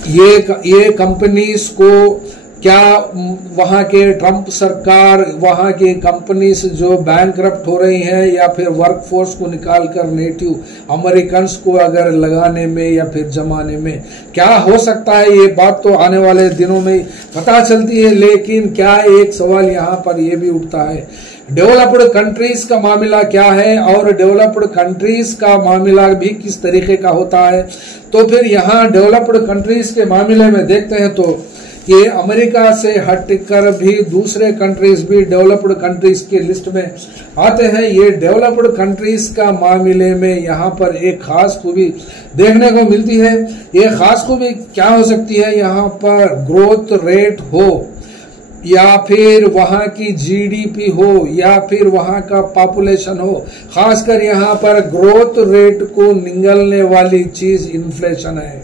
ये कंपनीज को क्या वहां के ट्रंप सरकार, वहां की कंपनीज जो बैंकरप्ट हो रही हैं या फिर वर्कफोर्स को निकालकर नेटिव अमेरिकन्स को अगर लगाने में या फिर जमाने में क्या हो सकता है, ये बात तो आने वाले दिनों में पता चलती है। लेकिन क्या एक सवाल यहाँ पर यह भी उठता है, डेवलप्ड कंट्रीज का मामला क्या है और डेवलप्ड कंट्रीज का मामला भी किस तरीके का होता है। तो फिर यहाँ डेवलप्ड कंट्रीज के मामले में देखते हैं तो ये अमेरिका से हटकर भी दूसरे कंट्रीज भी डेवलप्ड कंट्रीज की लिस्ट में आते हैं। ये डेवलप्ड कंट्रीज का मामले में यहाँ पर एक खास खूबी देखने को मिलती है। ये खास खूबी क्या हो सकती है, यहाँ पर ग्रोथ रेट हो या फिर वहां की जीडीपी हो या फिर वहां का पॉपुलेशन हो, खासकर यहाँ पर ग्रोथ रेट को निगलने वाली चीज इन्फ्लेशन है।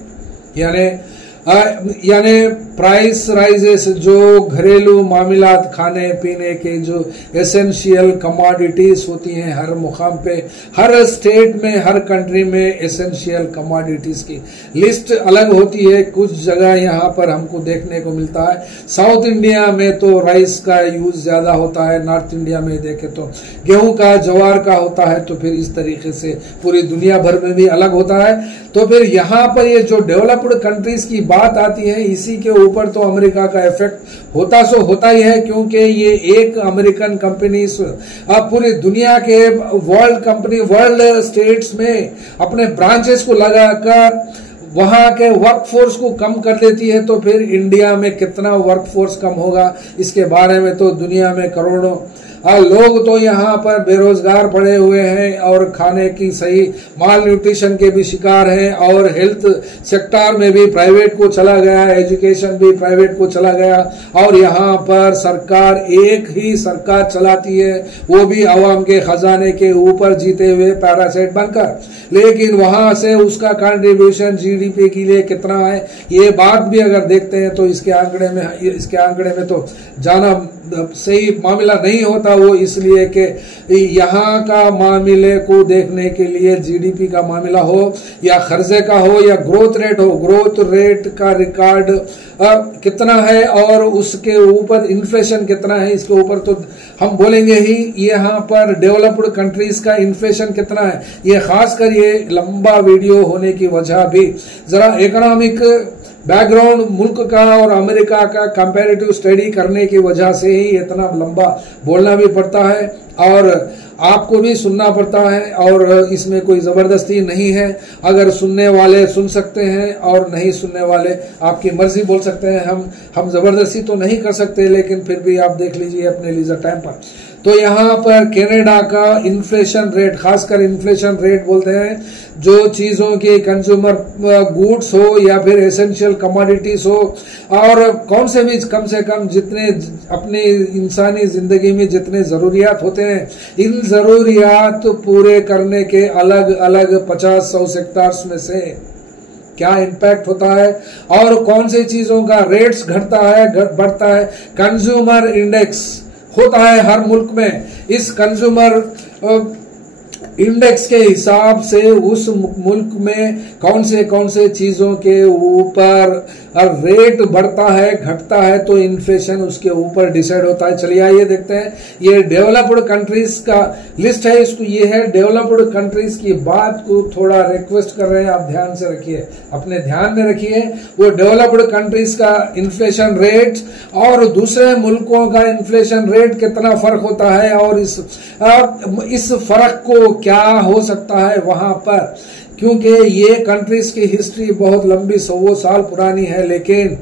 यानी प्राइस राइजेस, जो घरेलू मामलात, खाने पीने के जो एसेंशियल कमोडिटीज होती हैं हर मुकाम पे, हर स्टेट में, हर कंट्री में एसेंशियल कमोडिटीज की लिस्ट अलग होती है। कुछ जगह यहाँ पर हमको देखने को मिलता है, साउथ इंडिया में तो राइस का यूज ज्यादा होता है, नॉर्थ इंडिया में देखे तो गेहूं का, ज्वार का होता है। तो फिर इस तरीके से पूरी दुनिया भर में भी अलग होता है। तो फिर यहाँ पर ये जो डेवलप्ड कंट्रीज की बात आती है, इसी के ऊपर तो अमेरिका का इफेक्ट होता ही है, क्योंकि ये एक अमेरिकन कंपनी अब पूरी दुनिया के वर्ल्ड स्टेट्स में अपने ब्रांचेस को लगाकर वहां के वर्कफोर्स को कम कर देती है। तो फिर इंडिया में कितना वर्कफोर्स कम होगा, इसके बारे में तो दुनिया में करोड़ों लोग तो यहाँ पर बेरोजगार पड़े हुए हैं और खाने की सही माल न्यूट्रिशन के भी शिकार हैं। और हेल्थ सेक्टर में भी प्राइवेट को चला गया, एजुकेशन भी प्राइवेट को चला गया। और यहाँ पर सरकार एक ही सरकार चलाती है, वो भी आवाम के खजाने के ऊपर जीते हुए पैरासाइट बनकर। लेकिन वहां से उसका कंट्रीब्यूशन जीडीपी के लिए कितना है, ये बात भी अगर देखते हैं तो इसके आंकड़े में तो जाना सही मामला नहीं होता। वो इसलिए कि यहाँ का मामले को देखने के लिए जीडीपी का मामला हो या खर्चे का हो या ग्रोथ रेट हो, ग्रोथ रेट का रिकॉर्ड कितना है और उसके ऊपर इन्फ्लेशन कितना है, इसके ऊपर तो हम बोलेंगे ही। यहाँ पर डेवलप्ड कंट्रीज का इन्फ्लेशन कितना है, ये खासकर ये लंबा वीडियो होने की वजह भी जरा इकोनॉमिक बैकग्राउंड मुल्क का और अमेरिका का कंपैरेटिव स्टडी करने की वजह से ही इतना लंबा बोलना भी पड़ता है और आपको भी सुनना पड़ता है। और इसमें कोई जबरदस्ती नहीं है, अगर सुनने वाले सुन सकते हैं और नहीं सुनने वाले आपकी मर्जी बोल सकते हैं। हम जबरदस्ती तो नहीं कर सकते, लेकिन फिर भी आप देख लीजिए अपने लीजर टाइम पर। तो यहाँ पर कनाडा का इन्फ्लेशन रेट, खासकर इन्फ्लेशन रेट बोलते हैं जो चीजों के कंज्यूमर गुड्स हो या फिर एसेंशियल कमोडिटीज हो, और कौन से भी कम से कम जितने अपनी इंसानी जिंदगी में जितने जरूरियात होते हैं, इन जरूरियात पूरे करने के अलग अलग 50-100 सेक्टर्स में से क्या इम्पैक्ट होता है और कौन सी चीजों का रेट्स घटता है बढ़ता है। कंज्यूमर इंडेक्स होता है हर मुल्क में। इस कंज्यूमर इंडेक्स के हिसाब से उस मुल्क में कौन से चीजों के ऊपर रेट बढ़ता है घटता है, तो इन्फ्लेशन उसके ऊपर डिसाइड होता है। चलिए आइए देखते हैं, ये डेवलप्ड कंट्रीज का लिस्ट है, इसको ये है डेवलप्ड कंट्रीज की बात को थोड़ा रिक्वेस्ट कर रहे हैं, आप ध्यान से रखिए, अपने ध्यान में रखिए। वो डेवलप्ड कंट्रीज का इन्फ्लेशन रेट और दूसरे मुल्कों का इन्फ्लेशन रेट कितना फर्क होता है, और इस फर्क को क्या हो सकता है वहां पर, क्योंकि ये कंट्रीज की हिस्ट्री बहुत लंबी 100 साल पुरानी है, लेकिन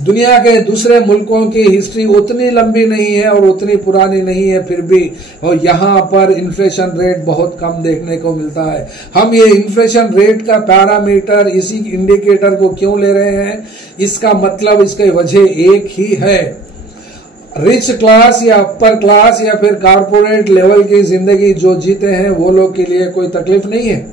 दुनिया के दूसरे मुल्कों की हिस्ट्री उतनी लंबी नहीं है और उतनी पुरानी नहीं है, फिर भी और यहाँ पर इन्फ्लेशन रेट बहुत कम देखने को मिलता है। हम ये इन्फ्लेशन रेट का पैरामीटर, इसी इंडिकेटर को क्यों ले रहे हैं, इसका मतलब, इसकी वजह एक ही है। रिच क्लास या अपर क्लास या फिर कारपोरेट लेवल की जिंदगी जो जीते हैं वो लोग के लिए कोई तकलीफ नहीं है,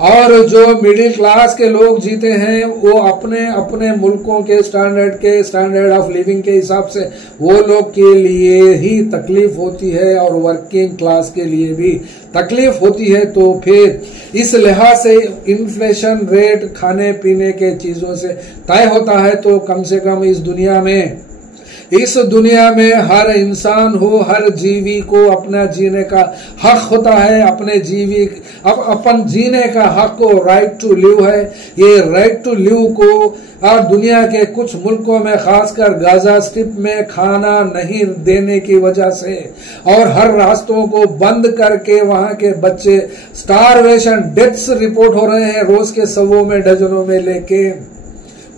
और जो मिडिल क्लास के लोग जीते हैं वो अपने अपने मुल्कों के स्टैंडर्ड ऑफ लिविंग के हिसाब से वो लोग के लिए ही तकलीफ होती है, और वर्किंग क्लास के लिए भी तकलीफ होती है। तो फिर इस लिहाज से इन्फ्लेशन रेट खाने पीने के चीजों से तय होता है। तो कम से कम इस दुनिया में हर इंसान हो, हर जीवी को अपना जीने का हक होता है, अपन जीने का हक को राइट टू लिव है। ये राइट टू लिव को और दुनिया के कुछ मुल्कों में, खासकर गाजा स्ट्रिप में खाना नहीं देने की वजह से और हर रास्तों को बंद करके वहां के बच्चे स्टारवेशन डेथ्स रिपोर्ट हो रहे हैं रोज के सवों में डजनों में, लेकिन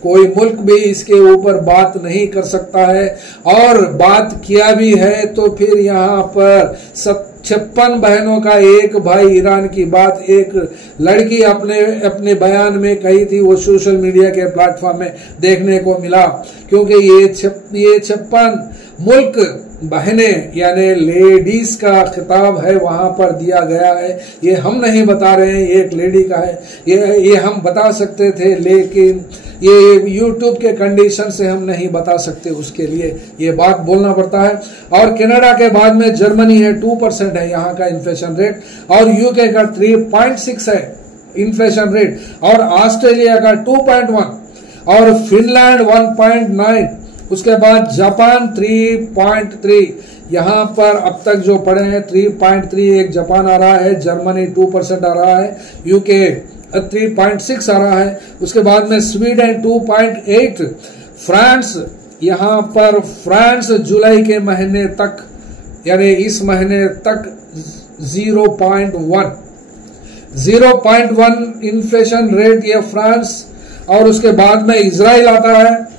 कोई मुल्क भी इसके ऊपर बात नहीं कर सकता है, और बात किया भी है तो फिर यहाँ पर 56 बहनों का एक भाई, ईरान की बात एक लड़की अपने बयान में कही थी, वो सोशल मीडिया के प्लेटफॉर्म में देखने को मिला, क्योंकि ये 56 मुल्क बहनें यानी लेडीज का खिताब है वहां पर दिया गया है। ये हम नहीं बता रहे हैं, एक लेडी का है, ये हम बता सकते थे, लेकिन ये YouTube के कंडीशन से हम नहीं बता सकते, उसके लिए ये बात बोलना पड़ता है। और कनाडा के बाद में जर्मनी है, 2% है यहाँ का इन्फ्लेशन रेट, और यूके का 3.6 है इन्फ्लेशन रेट, और ऑस्ट्रेलिया का 2.1, और फिनलैंड 1.9, उसके बाद जापान 3.3। यहाँ पर अब तक जो पड़े हैं 3.3, एक जापान आ रहा है, जर्मनी 2% आ रहा है, यूके 3.6 आ रहा है, उसके बाद में स्वीडन 2.8, फ्रांस, यहाँ पर फ्रांस जुलाई के महीने तक यानी इस महीने तक 0.1 इन्फ्लेशन रेट ये फ्रांस, और उसके बाद में इजराइल आता है।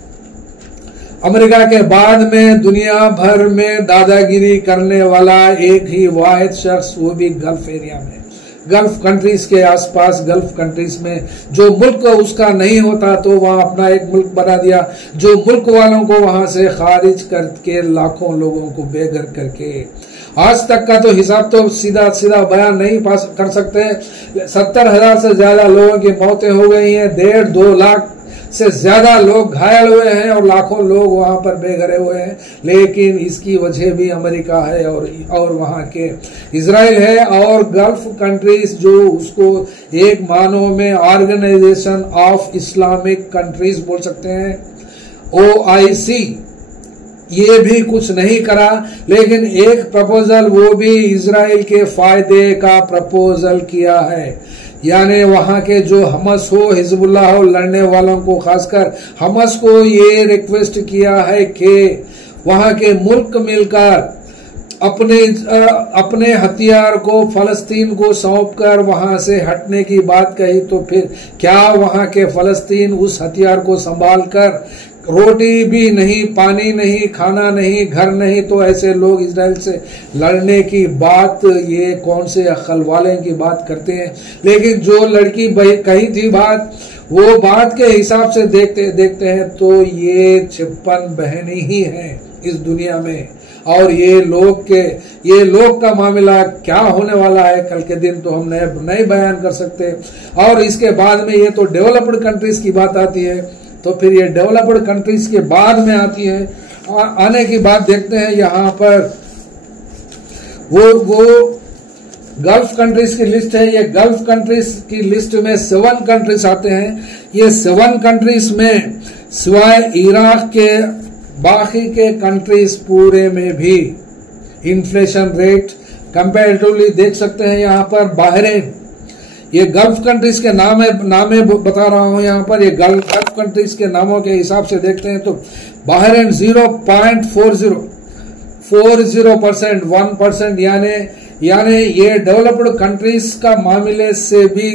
अमेरिका के बाद में दुनिया भर में दादागिरी करने वाला एक ही वाहिद शख्स, वो भी गल्फ एरिया में, गल्फ कंट्रीज के आसपास, गल्फ कंट्रीज में जो मुल्क उसका नहीं होता तो वहां अपना एक मुल्क बना दिया, जो मुल्क वालों को वहां से खारिज करके लाखों लोगों को बेघर करके, आज तक का तो हिसाब तो सीधा बयान नहीं पास कर सकते। 70,000 से ज्यादा लोगों की मौतें हो गई हैं, 1.5-2 लाख से ज्यादा लोग घायल हुए हैं, और लाखों लोग वहां पर बेघरे हुए हैं। लेकिन इसकी वजह भी अमेरिका है और वहां के इजराइल है, और गल्फ कंट्रीज जो उसको एक मानो में ऑर्गेनाइजेशन ऑफ इस्लामिक कंट्रीज बोल सकते हैं, OIC, ये भी कुछ नहीं करा। लेकिन एक प्रपोजल, वो भी इजराइल के फायदे का प्रपोजल किया है, यानी वहां के जो हमस हो, हिजबुल्लाह हो, लड़ने वालों को, खासकर हमस को ये रिक्वेस्ट किया है कि वहां के मुल्क मिलकर अपने हथियार को फलस्तीन को सौंपकर वहां से हटने की बात कही। तो फिर क्या वहां के फलस्तीन उस हथियार को संभाल कर, रोटी भी नहीं, पानी नहीं, खाना नहीं, घर नहीं, तो ऐसे लोग इजराइल से लड़ने की बात, ये कौन से अक्ल वाले की बात करते हैं। लेकिन जो लड़की कही थी बात, वो बात के हिसाब से देखते हैं तो ये 56 बहनें ही हैं इस दुनिया में, और ये लोग का मामला क्या होने वाला है कल के दिन तो हम नहीं बयान कर सकते। और इसके बाद में ये तो डेवलप्ड कंट्रीज की बात आती है, तो फिर ये डेवलप्ड कंट्रीज के बाद में आती है आने की बात देखते हैं यहाँ पर वो गल्फ कंट्रीज की लिस्ट है। ये गल्फ कंट्रीज की लिस्ट में 7 कंट्रीज आते हैं। ये 7 कंट्रीज में सिवाय इराक के बाकी के कंट्रीज पूरे में भी इन्फ्लेशन रेट कंपैरेटिवली देख सकते हैं। यहाँ पर बहरीन, ये गल्फ कंट्रीज के नाम बता रहा हूं यहाँ पर। ये गल्फ कंट्रीज के नामों के हिसाब से देखते हैं तो बहरीन 0.40%, 1%, यानी ये डेवलप्ड कंट्रीज का मामले से भी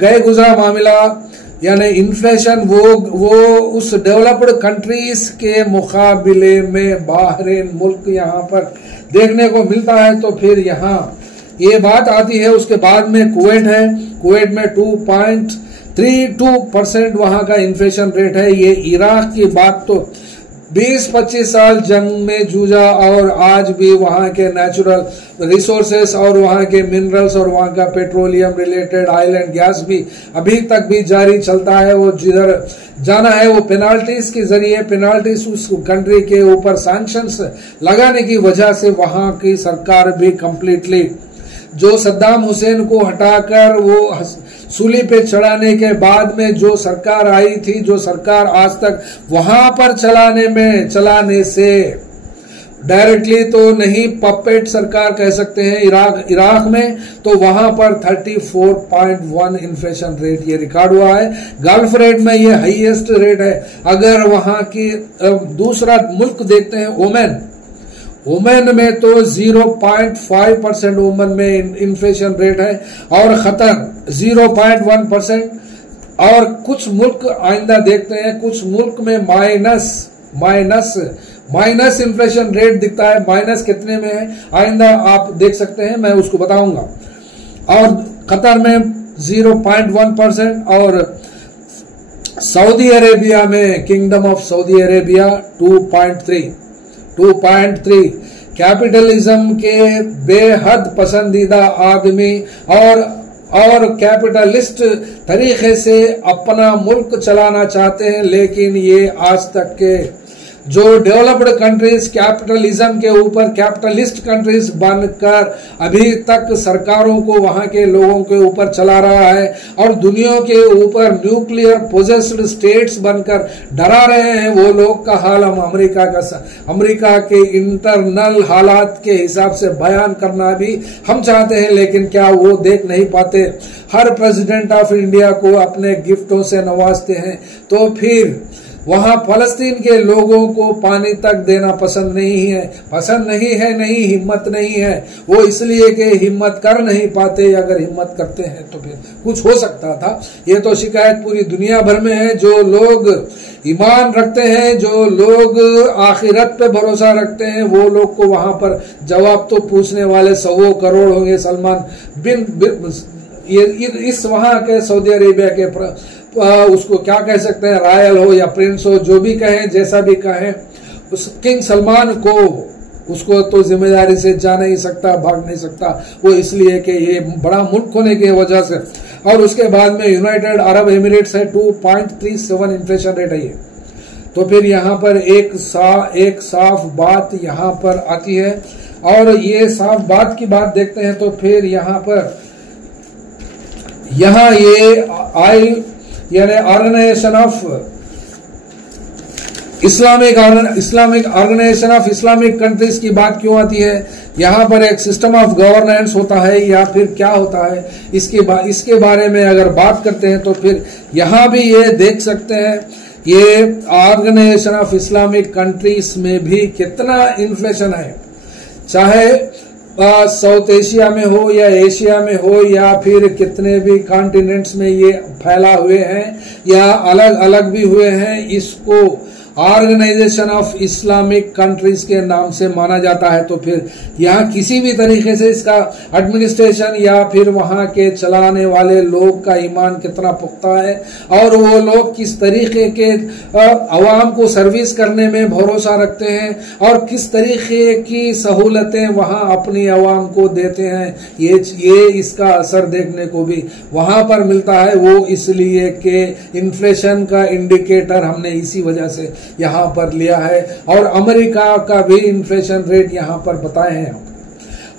गए गुजरा मामला, यानी इन्फ्लेशन वो उस डेवलप्ड कंट्रीज के मुकाबले में बहरीन मुल्क यहाँ पर देखने को मिलता है। तो फिर यहाँ ये बात आती है। उसके बाद में कुवैत है। कुवैत में 2.32% वहां का इन्फ्लेशन रेट है। ये इराक की बात तो 20-25 साल जंग में जूझा और आज भी वहां के नेचुरल रिसोर्सेस और वहां के मिनरल्स और वहां का petroleum related oil and gas भी अभी तक भी जारी चलता है। वो जिधर जाना है वो पेनाल्टीज के जरिए, पेनाल्टीज उस कंट्री के ऊपर सैंक्शंस लगाने की वजह से वहां की सरकार भी कंप्लीटली, जो सद्दाम हुसैन को हटाकर वो सूली पे चढ़ाने के बाद में जो सरकार आई थी, जो सरकार आज तक वहां पर चलाने से डायरेक्टली तो नहीं, पपेट सरकार कह सकते हैं इराक में, तो वहां पर 34.1 इन्फ्लेशन रेट ये रिकॉर्ड हुआ है। गल्फ रेट में ये हाईएस्ट रेट है। अगर वहां की दूसरा मुल्क देखते हैं ओमान में तो 0.5% ओमान में इन्फ्लेशन रेट है और कतर 0.1%। और कुछ मुल्क आइंदा देखते हैं, कुछ मुल्क में माइनस इन्फ्लेशन रेट दिखता है। माइनस कितने में है आइंदा आप देख सकते हैं, मैं उसको बताऊंगा। और कतर में 0.1% और सऊदी अरेबिया में, kingdom of Saudi Arabia 2.3। Capitalism के बेहद पसंदीदा आदमी और कैपिटलिस्ट तरीके से अपना मुल्क चलाना चाहते हैं, लेकिन ये आज तक के जो डेवलप्ड कंट्रीज कैपिटलिज्म के ऊपर कैपिटलिस्ट कंट्रीज बनकर अभी तक सरकारों को वहां के लोगों के ऊपर चला रहा है और दुनिया के ऊपर न्यूक्लियर पोजेस्ड स्टेट्स बनकर डरा रहे हैं, वो लोग का हाल हम अमेरिका के इंटरनल हालात के हिसाब से बयान करना भी हम चाहते हैं, लेकिन क्या वो देख नहीं पाते। हर प्रेसिडेंट ऑफ इंडिया को अपने गिफ्टों से नवाजते हैं, तो फिर वहां फलस्तीन के लोगों को पानी तक देना पसंद नहीं है, हिम्मत नहीं है। वो इसलिए कि हिम्मत कर नहीं पाते, अगर हिम्मत करते हैं तो फिर कुछ हो सकता था। ये तो शिकायत पूरी दुनिया भर में है। जो लोग ईमान रखते हैं, जो लोग आखिरत पे भरोसा रखते हैं, वो लोग को वहां पर जवाब तो पूछने वाले 100 करोड़ होंगे। सलमान बिन इस वहां के सऊदी अरेबिया के उसको क्या कह सकते हैं, रॉयल हो या प्रिंस हो, जो भी कहें, जैसा भी कहें, उस किंग सलमान को उसको तो जिम्मेदारी से जा नहीं सकता, भाग नहीं सकता। वो इसलिए कि ये बड़ा मुल्क होने की वजह से। और उसके बाद में यूनाइटेड अरब एमिरेट्स है 2.37 इन्फ्लेशन रेट है ये। तो फिर यहाँ पर एक साफ बात यहाँ पर आती है। और ये साफ बात की बात देखते हैं तो फिर यहाँ ये ऑयल यानी organisation of Islamic organisation of Islamic countries की बात क्यों आती है। यहाँ पर एक सिस्टम ऑफ गवर्नेंस होता है या फिर क्या होता है, इसके बारे में अगर बात करते हैं तो फिर यहाँ भी ये देख सकते हैं, ये ऑर्गेनाइजेशन ऑफ इस्लामिक कंट्रीज में भी कितना इन्फ्लेशन है, चाहे साउथ एशिया में हो या एशिया में हो या फिर कितने भी कॉन्टिनेंट्स में ये फैला हुए हैं या अलग अलग भी हुए हैं। इसको ऑर्गेनाइजेशन ऑफ इस्लामिक कंट्रीज के नाम से माना जाता है। तो फिर यहाँ किसी भी तरीके से इसका एडमिनिस्ट्रेशन या फिर वहाँ के चलाने वाले लोग का ईमान कितना पुख्ता है और वो लोग किस तरीके के अवाम को सर्विस करने में भरोसा रखते हैं और किस तरीके की सहूलतें वहाँ अपनी अवाम को देते हैं, ये इसका असर देखने को भी वहाँ पर मिलता है। वो इसलिए कि इन्फ्लेशन का इंडिकेटर हमने इसी वजह से यहाँ पर लिया है, और अमेरिका का भी इन्फ्लेशन रेट यहाँ पर बताए हैं।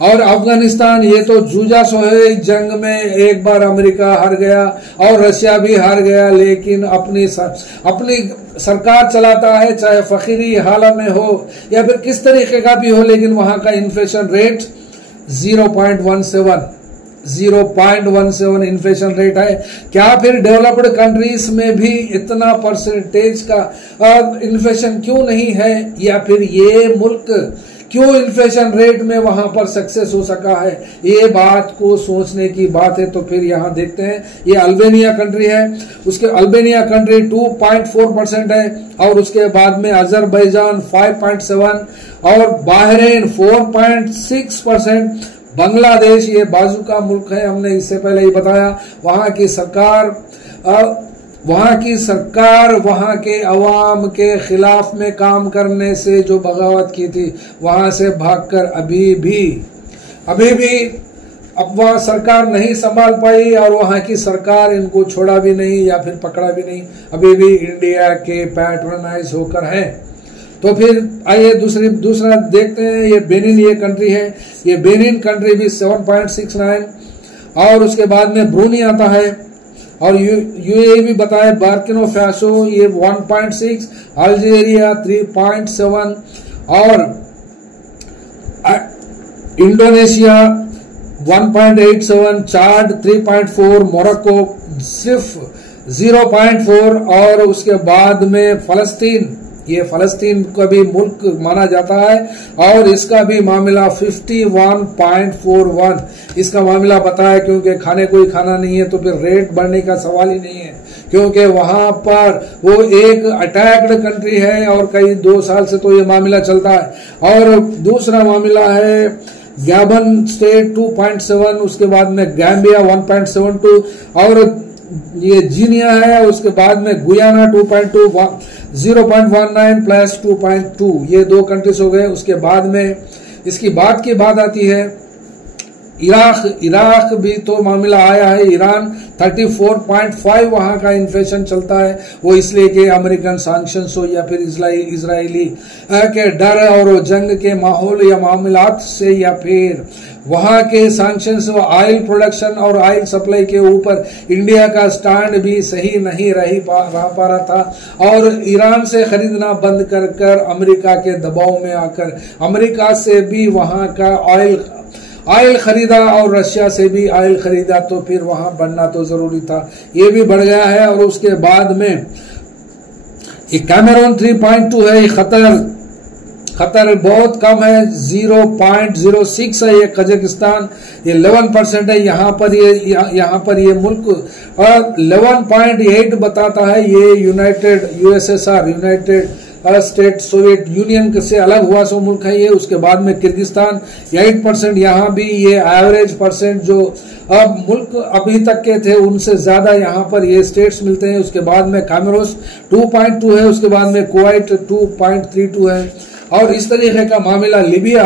और अफगानिस्तान ये तो जूझा सो है जंग में, एक बार अमेरिका हार गया और रशिया भी हार गया, लेकिन अपनी सरकार चलाता है, चाहे फकीरी हालत में हो या फिर किस तरीके का भी हो, लेकिन वहां का इन्फ्लेशन रेट 0.17 इन्फ्लेशन रेट है। क्या फिर डेवलप्ड कंट्रीज में भी इतना परसेंटेज का इन्फ्लेशन क्यों नहीं है, या फिर ये मुल्क क्यों इन्फ्लेशन रेट में वहां पर सक्सेस हो सका है, ये बात को सोचने की बात है। तो फिर यहां देखते हैं, ये अल्बानिया कंट्री है, उसके अल्बानिया कंट्री 2.4% है, और उसके बाद में अजरबैजान 5.7 और बहरीन 4.6%। बांग्लादेश ये बाजू का मुल्क है, हमने इससे पहले ही बताया। वहां की सरकार वहां के अवाम के खिलाफ में काम करने से जो बगावत की थी, वहां से भागकर अभी भी अब वह सरकार नहीं संभाल पाई, और वहां की सरकार इनको छोड़ा भी नहीं या फिर पकड़ा भी नहीं, अभी भी इंडिया के पैट्रोनाइज होकर है। तो फिर आइए दूसरा देखते हैं, ये बेनिन ये कंट्री है, ये बेनिन कंट्री भी 7.69, और उसके बाद में ब्रूनी आता है, और यूएई भी बताए, बार्किनो फैसो ये 1.6, अल्जीरिया 3.7, और इंडोनेशिया 1.87, चाड 3.4, मोरक्को सिर्फ 0.4, और उसके बाद में फलस्तीन, ये फलस्तीन का भी मुल्क माना जाता है, और इसका भी मामला 51.41 इसका मामला बताया, क्योंकि खाने कोई खाना नहीं है तो फिर रेट बढ़ने का सवाल ही नहीं है, क्योंकि वहां पर वो एक अटैक्ड कंट्री है और कई 2 साल से तो ये मामला चलता है। और दूसरा मामला है गैबन स्टेट 2.7, उसके बाद में गैम्बिया 1.72, और ये जीनिया है, उसके बाद में गुयाना 2.2, 0.19 प्लस 2.2, ये 2 कंट्रीज हो गए। उसके बाद में इसकी बात की बात आती है इराक भी तो मामला आया है। ईरान 34.5 वहां का इन्फ्लेशन चलता है, वो इसलिए कि अमेरिकन सैंक्शंस हो या फिर इजरायली के डर और जंग के माहौल या मामलात से, या फिर वहां के सैंक्शंस व ऑयल प्रोडक्शन और ऑयल सप्लाई के ऊपर इंडिया का स्टैंड भी सही नहीं रह पा रहा था, और ईरान से खरीदना बंद कर अमेरिका के दबाव में आकर अमेरिका से भी वहां का ऑयल खरीदा और रशिया से भी ऑयल खरीदा, तो फिर वहां बढ़ना तो जरूरी था, ये भी बढ़ गया है। और उसके बाद में ये कैमरून 3.2 है, ये खतर बहुत कम है 0.06 है, ये कजाकिस्तान ये 11% है, यहाँ पर ये मुल्क 11.8 बताता है, ये USSR United state Soviet union से अलग हुआ सो मुल्क है ये। उसके बाद में किर्गिस्तान 8%, यहाँ भी ये एवरेज परसेंट जो अब मुल्क अभी तक के थे उनसे ज्यादा यहाँ पर ये स्टेट्स मिलते हैं। उसके बाद में कैमरोस 2.2 है, उसके बाद में कुवैत 2.32 है, और इस तरीके का मामला लिबिया,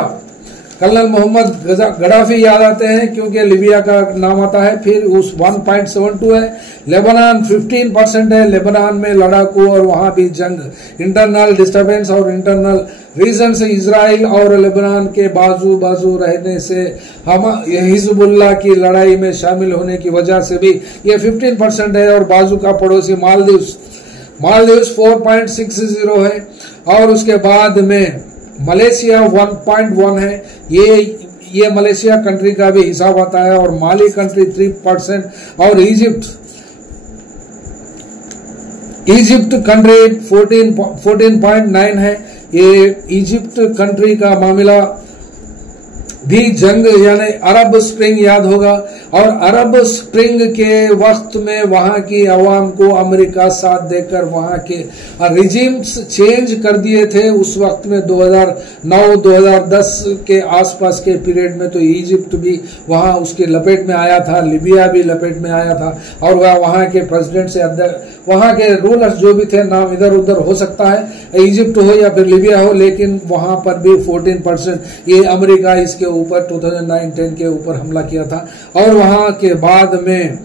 कर्नल मोहम्मद गद्दाफी याद आते हैं क्योंकि लिबिया का नाम आता है, फिर उस 1.72 है। लेबनान 15% है, लेबनान में लड़ाकू और वहां भी जंग, इंटरनल डिस्टर्बेंस और इंटरनल रीजन से इजराइल और लेबनान के बाजू रहने से हम हिजबुल्लाह की लड़ाई में शामिल होने की वजह से भी ये 15% है। और बाजू का पड़ोसी मालदीव्स 4.60 है, और उसके बाद में मलेशिया 1.1 है, ये मलेशिया कंट्री का भी हिसाब आता है, और माली कंट्री 3%, और इजिप्ट कंट्री 14.9 है। ये इजिप्ट कंट्री का मामला भी जंग यानी अरब स्प्रिंग याद होगा, और अरब स्प्रिंग के वक्त में वहां की आवाम को अमेरिका साथ देकर वहां के रिजीम्स चेंज कर दिए थे। उस वक्त में 2009-2010 के आसपास के पीरियड में तो इजिप्ट भी वहां उसके लपेट में आया था, लिबिया भी लपेट में आया था, और वहां के प्रेसिडेंट से वहां के रूलर्स जो भी थे, नाम इधर उधर हो सकता है, इजिप्ट हो या फिर लिबिया हो, लेकिन वहां पर भी 14% ये अमेरिका इसके ऊपर 2009-10 के ऊपर हमला किया था। और वहां के बाद में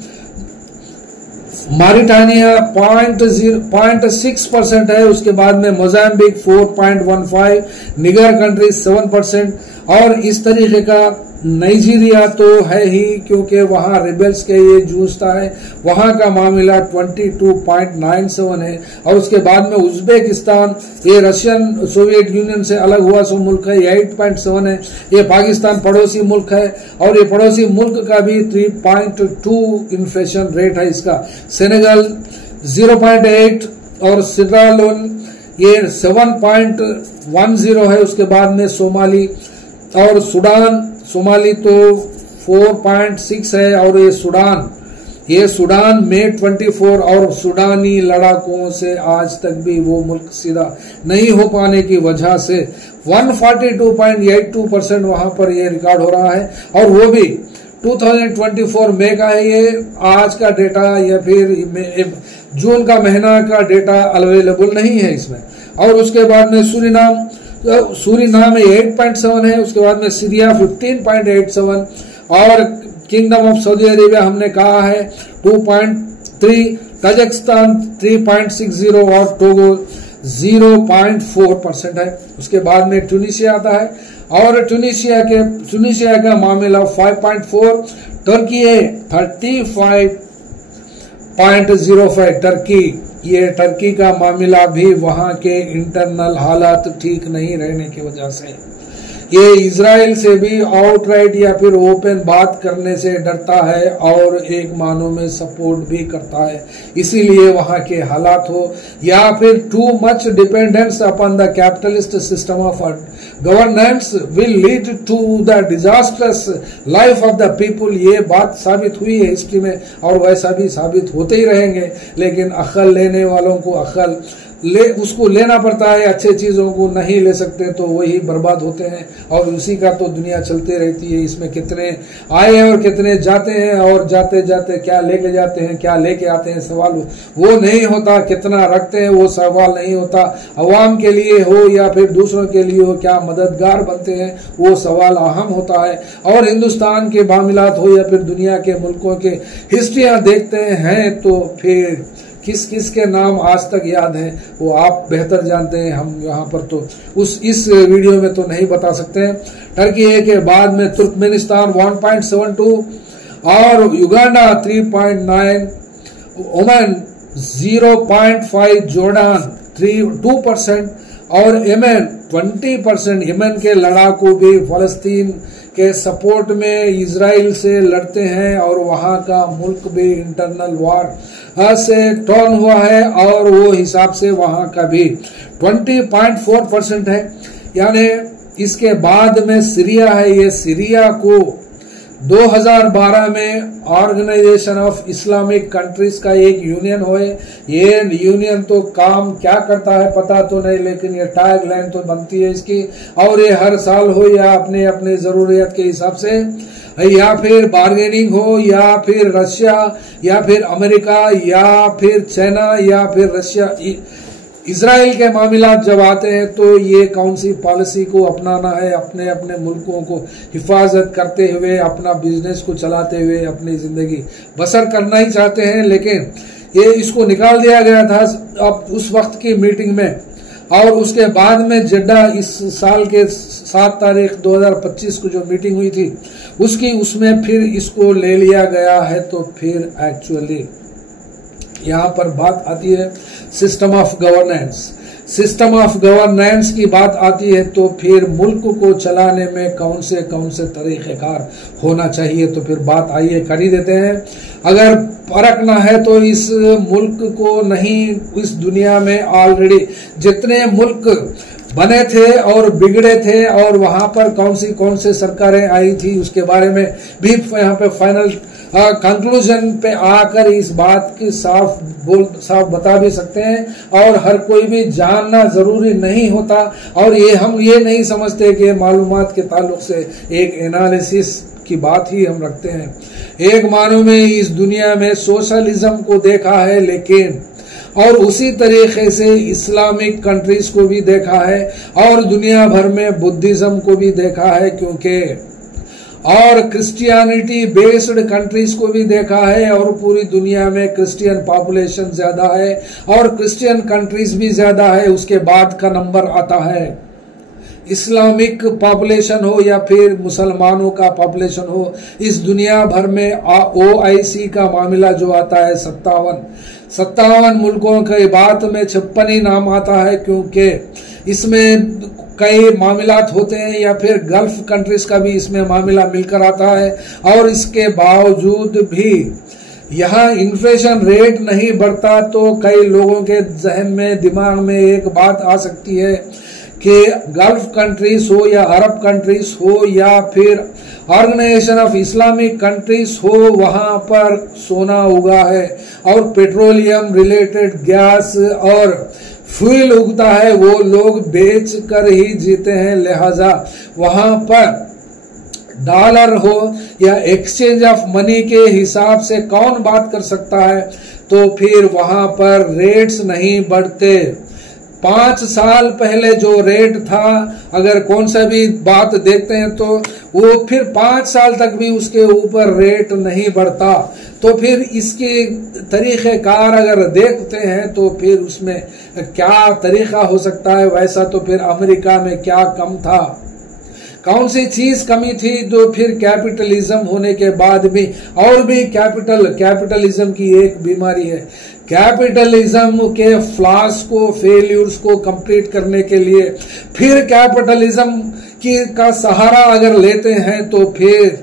मारिटानिया 0.6% है। उसके बाद में मोजाम्बिक 4.15, निगर कंट्री 7%, और इस तरीके का नाइजीरिया तो है ही, क्योंकि वहां रिबेल्स के ये जूझता है, वहां का मामला 22.97 है। और उसके बाद में उज्बेकिस्तान, ये रशियन सोवियत यूनियन से अलग हुआ सो मुल्क है, 8.7 है। ये पाकिस्तान पड़ोसी मुल्क है, और ये पड़ोसी मुल्क का भी 3.2 इन्फ्लेशन रेट है इसका। सेनेगल 0.8 और सिरालोन ये 7.10 है। उसके बाद में सोमाली और सोमाली तो 4.6 है। और ये सुडान में 24, और सुडानी लड़ाकों से आज तक भी वो मुल्क सीधा नहीं हो पाने की वजह से 142.82% वहां पर ये रिकॉर्ड हो रहा है। और वो भी 2024 मई का है, ये आज का डेटा या फिर जून का महीना का डेटा अवेलेबल नहीं है इसमें। और उसके बाद में सूरीनाम 8.7 है। उसके बाद में सीरिया 15.87, और किंगडम ऑफ सऊदी अरेबिया हमने कहा है 2.3, तजाकिस्तान 3.60 और टोगो 0.4% है। उसके बाद में ट्यूनीशिया आता है, और ट्यूनीशिया का मामला 5.4, तुर्की है 35.05, टर्की का मामला भी वहां के इंटरनल हालात ठीक नहीं रहने की वजह से, ये इजराइल से भी आउटराइट या फिर ओपन बात करने से डरता है, और एक मानों में सपोर्ट भी करता है। इसीलिए वहां के हालात हो, या फिर too much dependence upon the capitalist system of governance will lead to the disasters life of the people, ये बात साबित हुई है हिस्ट्री में, और वैसा भी साबित होते ही रहेंगे। लेकिन अक्ल लेने वालों को उसको लेना पड़ता है, अच्छे चीजों को नहीं ले सकते तो वही बर्बाद होते हैं, और उसी का तो दुनिया चलती रहती है। इसमें कितने आए और कितने जाते हैं, और जाते जाते क्या लेके जाते हैं, क्या लेके आते हैं, सवाल वो नहीं होता। कितना रखते हैं वो सवाल नहीं होता। अवाम के लिए हो या फिर दूसरों के लिए हो, क्या मददगार बनते हैं वो सवाल अहम होता है। और हिंदुस्तान के मामलात हो या फिर दुनिया के मुल्कों के हिस्ट्रियां देखते हैं तो फिर किस किस के नाम आज तक याद हैं वो आप बेहतर जानते हैं। हम यहाँ पर तो इस वीडियो में तो नहीं बता सकते हैं। टर्की के बाद में तुर्कमेनिस्तान 1.72 और युगांडा 3.9, ओमान 0.5, जोर्डान 2% और येमेन 20%। येमेन के लड़ाकू भी फलस्तीन के सपोर्ट में इजराइल से लड़ते हैं, और वहां का मुल्क भी इंटरनल वार से टर्न हुआ है, और वो हिसाब से वहां का भी 20.4% है। यानी इसके बाद में सीरिया है। ये सीरिया को 2012 में ऑर्गेनाइजेशन ऑफ इस्लामिक कंट्रीज का एक यूनियन हुए। ये यूनियन तो काम क्या करता है पता तो नहीं, लेकिन ये टैग लाइन तो बनती है इसकी, और ये हर साल हो या अपने अपने जरूरियत के हिसाब से, या फिर बार्गेनिंग हो, या फिर रशिया या फिर अमेरिका या फिर चाइना या फिर रशिया इजराइल के मामला जब आते हैं तो ये कौन सी पॉलिसी को अपनाना है, अपने अपने मुल्कों को हिफाजत करते हुए, अपना बिजनेस को चलाते हुए अपनी जिंदगी बसर करना ही चाहते हैं। लेकिन ये इसको निकाल दिया गया था अब उस वक्त की मीटिंग में, और उसके बाद में जड्डा इस साल के 7 तारीख 2025 को जो मीटिंग हुई थी उसमें फिर इसको ले लिया गया है। तो फिर एक्चुअली यहाँ पर बात आती है सिस्टम ऑफ गवर्नेंस की बात आती है, तो फिर मुल्क को चलाने में कौन से तरीक़ेकार होना चाहिए। तो फिर बात आइए कर ही देते हैं। अगर परखना है तो इस मुल्क को नहीं, इस दुनिया में ऑलरेडी जितने मुल्क बने थे और बिगड़े थे और वहां पर कौन सी सरकारें आई थी उसके बारे में भी यहाँ पे फाइनल कंक्लूजन पे आकर इस बात की साफ बता भी सकते हैं। और हर कोई भी जानना जरूरी नहीं होता, और हम ये नहीं समझते कि मालूमात के ताल्लुक से एक एनालिसिस की बात ही हम रखते हैं। एक मानों में इस दुनिया में सोशलिज्म को देखा है, लेकिन और उसी तरीके से इस्लामिक कंट्रीज को भी देखा है, और दुनिया भर में बुद्धिज्म को भी देखा है, क्योंकि और क्रिश्चियनिटी बेस्ड कंट्रीज को भी देखा है, और पूरी दुनिया में क्रिश्चियन पॉपुलेशन ज्यादा है और क्रिश्चियन कंट्रीज भी ज्यादा है। उसके बाद का नंबर आता है इस्लामिक पॉपुलेशन हो या फिर मुसलमानों का पॉपुलेशन हो। इस दुनिया भर में OIC का मामला जो आता है 57 मुल्कों के बाद में 56 ही नाम आता है, क्योंकि इसमें कई मामलात होते हैं या फिर गल्फ कंट्रीज का भी इसमें मामला मिलकर आता है। और इसके बावजूद भी यहाँ इन्फ्लेशन रेट नहीं बढ़ता, तो कई लोगों के जहन में दिमाग में एक बात आ सकती है कि गल्फ कंट्रीज हो या अरब कंट्रीज हो या फिर ऑर्गेनाइजेशन ऑफ इस्लामिक कंट्रीज हो, वहां पर सोना उगा है और पेट्रोलियम रिलेटेड गैस और फ्यूल उगता है, वो लोग बेच कर ही जीते हैं। लिहाजा वहां पर डॉलर हो या एक्सचेंज ऑफ मनी के हिसाब से कौन बात कर सकता है, तो फिर वहां पर रेट्स नहीं बढ़ते। 5 साल पहले जो रेट था, अगर कौन सा भी बात देखते हैं तो वो फिर 5 साल तक भी उसके ऊपर रेट नहीं बढ़ता। तो फिर इसके तरीक़ेकार अगर देखते हैं तो फिर उसमें क्या तरीका हो सकता है। वैसा तो फिर अमेरिका में क्या कम था, कौन सी चीज कमी थी, तो फिर कैपिटलिज्म होने के बाद भी और भी कैपिटलिज्म की एक बीमारी है। कैपिटलिज्म के फ्लॉस को, फेल्यूर्स को कंप्लीट करने के लिए फिर कैपिटलिज्म का सहारा अगर लेते हैं तो फिर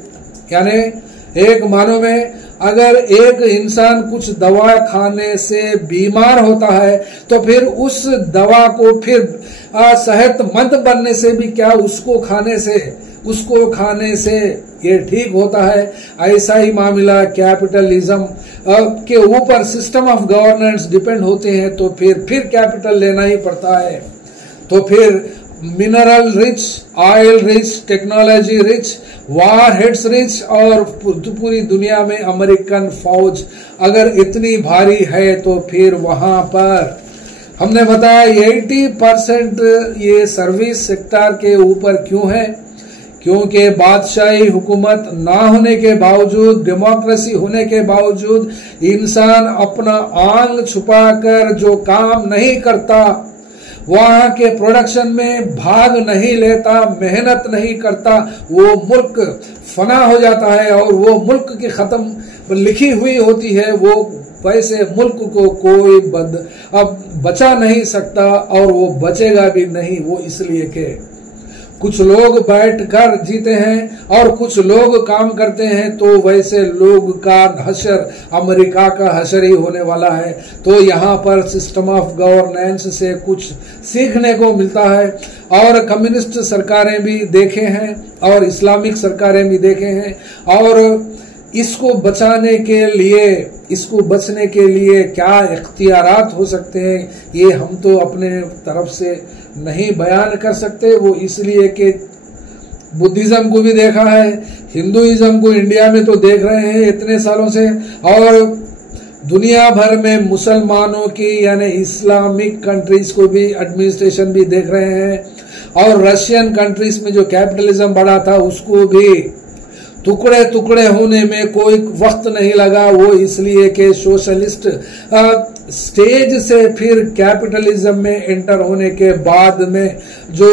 यानी एक मानो में अगर एक इंसान कुछ दवा खाने से बीमार होता है तो फिर उस दवा को फिर सेहतमंद बनने से भी क्या उसको खाने से ये ठीक होता है। ऐसा ही मामला कैपिटलिज्म के ऊपर सिस्टम ऑफ गवर्नेंस डिपेंड होते हैं, तो फिर कैपिटल लेना ही पड़ता है। तो फिर mineral rich, oil rich, technology rich, warheads rich, और पूरी दुनिया में अमेरिकन फौज अगर इतनी भारी है तो फिर वहां पर हमने बताया 80% ये सर्विस सेक्टर के ऊपर क्यों है, क्योंकि बादशाही हुकूमत ना होने के बावजूद, डेमोक्रेसी होने के बावजूद इंसान अपना आंग छुपाकर जो काम नहीं करता, वहां के प्रोडक्शन में भाग नहीं लेता, मेहनत नहीं करता, वो मुल्क फना हो जाता है और वो मुल्क की खत्म लिखी हुई होती है। वो वैसे मुल्क को कोई अब बचा नहीं सकता और वो बचेगा भी नहीं। वो इसलिए कि कुछ लोग बैठकर जीते हैं और कुछ लोग काम करते हैं, तो वैसे लोग का हशर अमेरिका का हशर ही होने वाला है। तो यहाँ पर सिस्टम ऑफ गवर्नेंस से कुछ सीखने को मिलता है। और कम्युनिस्ट सरकारें भी देखे हैं और इस्लामिक सरकारें भी देखे हैं, और इसको बचने के लिए क्या इख्तियारात हो सकते हैं, ये हम तो अपने तरफ से नहीं बयान कर सकते। वो इसलिए कि बुद्धिज्म को भी देखा है, हिंदुइज्म को इंडिया में तो देख रहे हैं इतने सालों से, और दुनिया भर में मुसलमानों की यानी इस्लामिक कंट्रीज को भी एडमिनिस्ट्रेशन भी देख रहे हैं, और रशियन कंट्रीज में जो कैपिटलिज्म बढ़ा था उसको भी टुकड़े टुकड़े होने में कोई वक्त नहीं लगा। वो इसलिए कि सोशलिस्ट स्टेज से फिर कैपिटलिज्म में एंटर होने के बाद में जो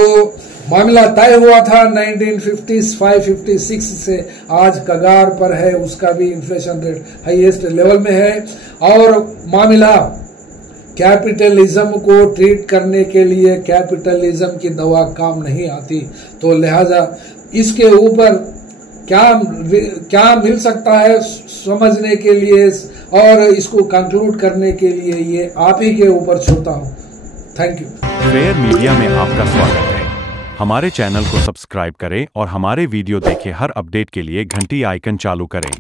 मामला तय हुआ था 1955-56 से आज कगार पर है, उसका भी इन्फ्लेशन रेट हाईएस्ट लेवल में है। और मामला कैपिटलिज्म को ट्रीट करने के लिए कैपिटलिज्म की दवा काम नहीं आती, तो लिहाजा इसके ऊपर क्या मिल सकता है समझने के लिए और इसको कंक्लूड करने के लिए ये आप ही के ऊपर छोड़ता हूँ। Thank you. फेयर मीडिया में आपका स्वागत है। हमारे चैनल को सब्सक्राइब करें और हमारे वीडियो देखें। हर अपडेट के लिए घंटी आइकन चालू करें।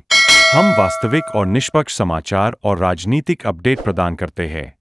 हम वास्तविक और निष्पक्ष समाचार और राजनीतिक अपडेट प्रदान करते हैं।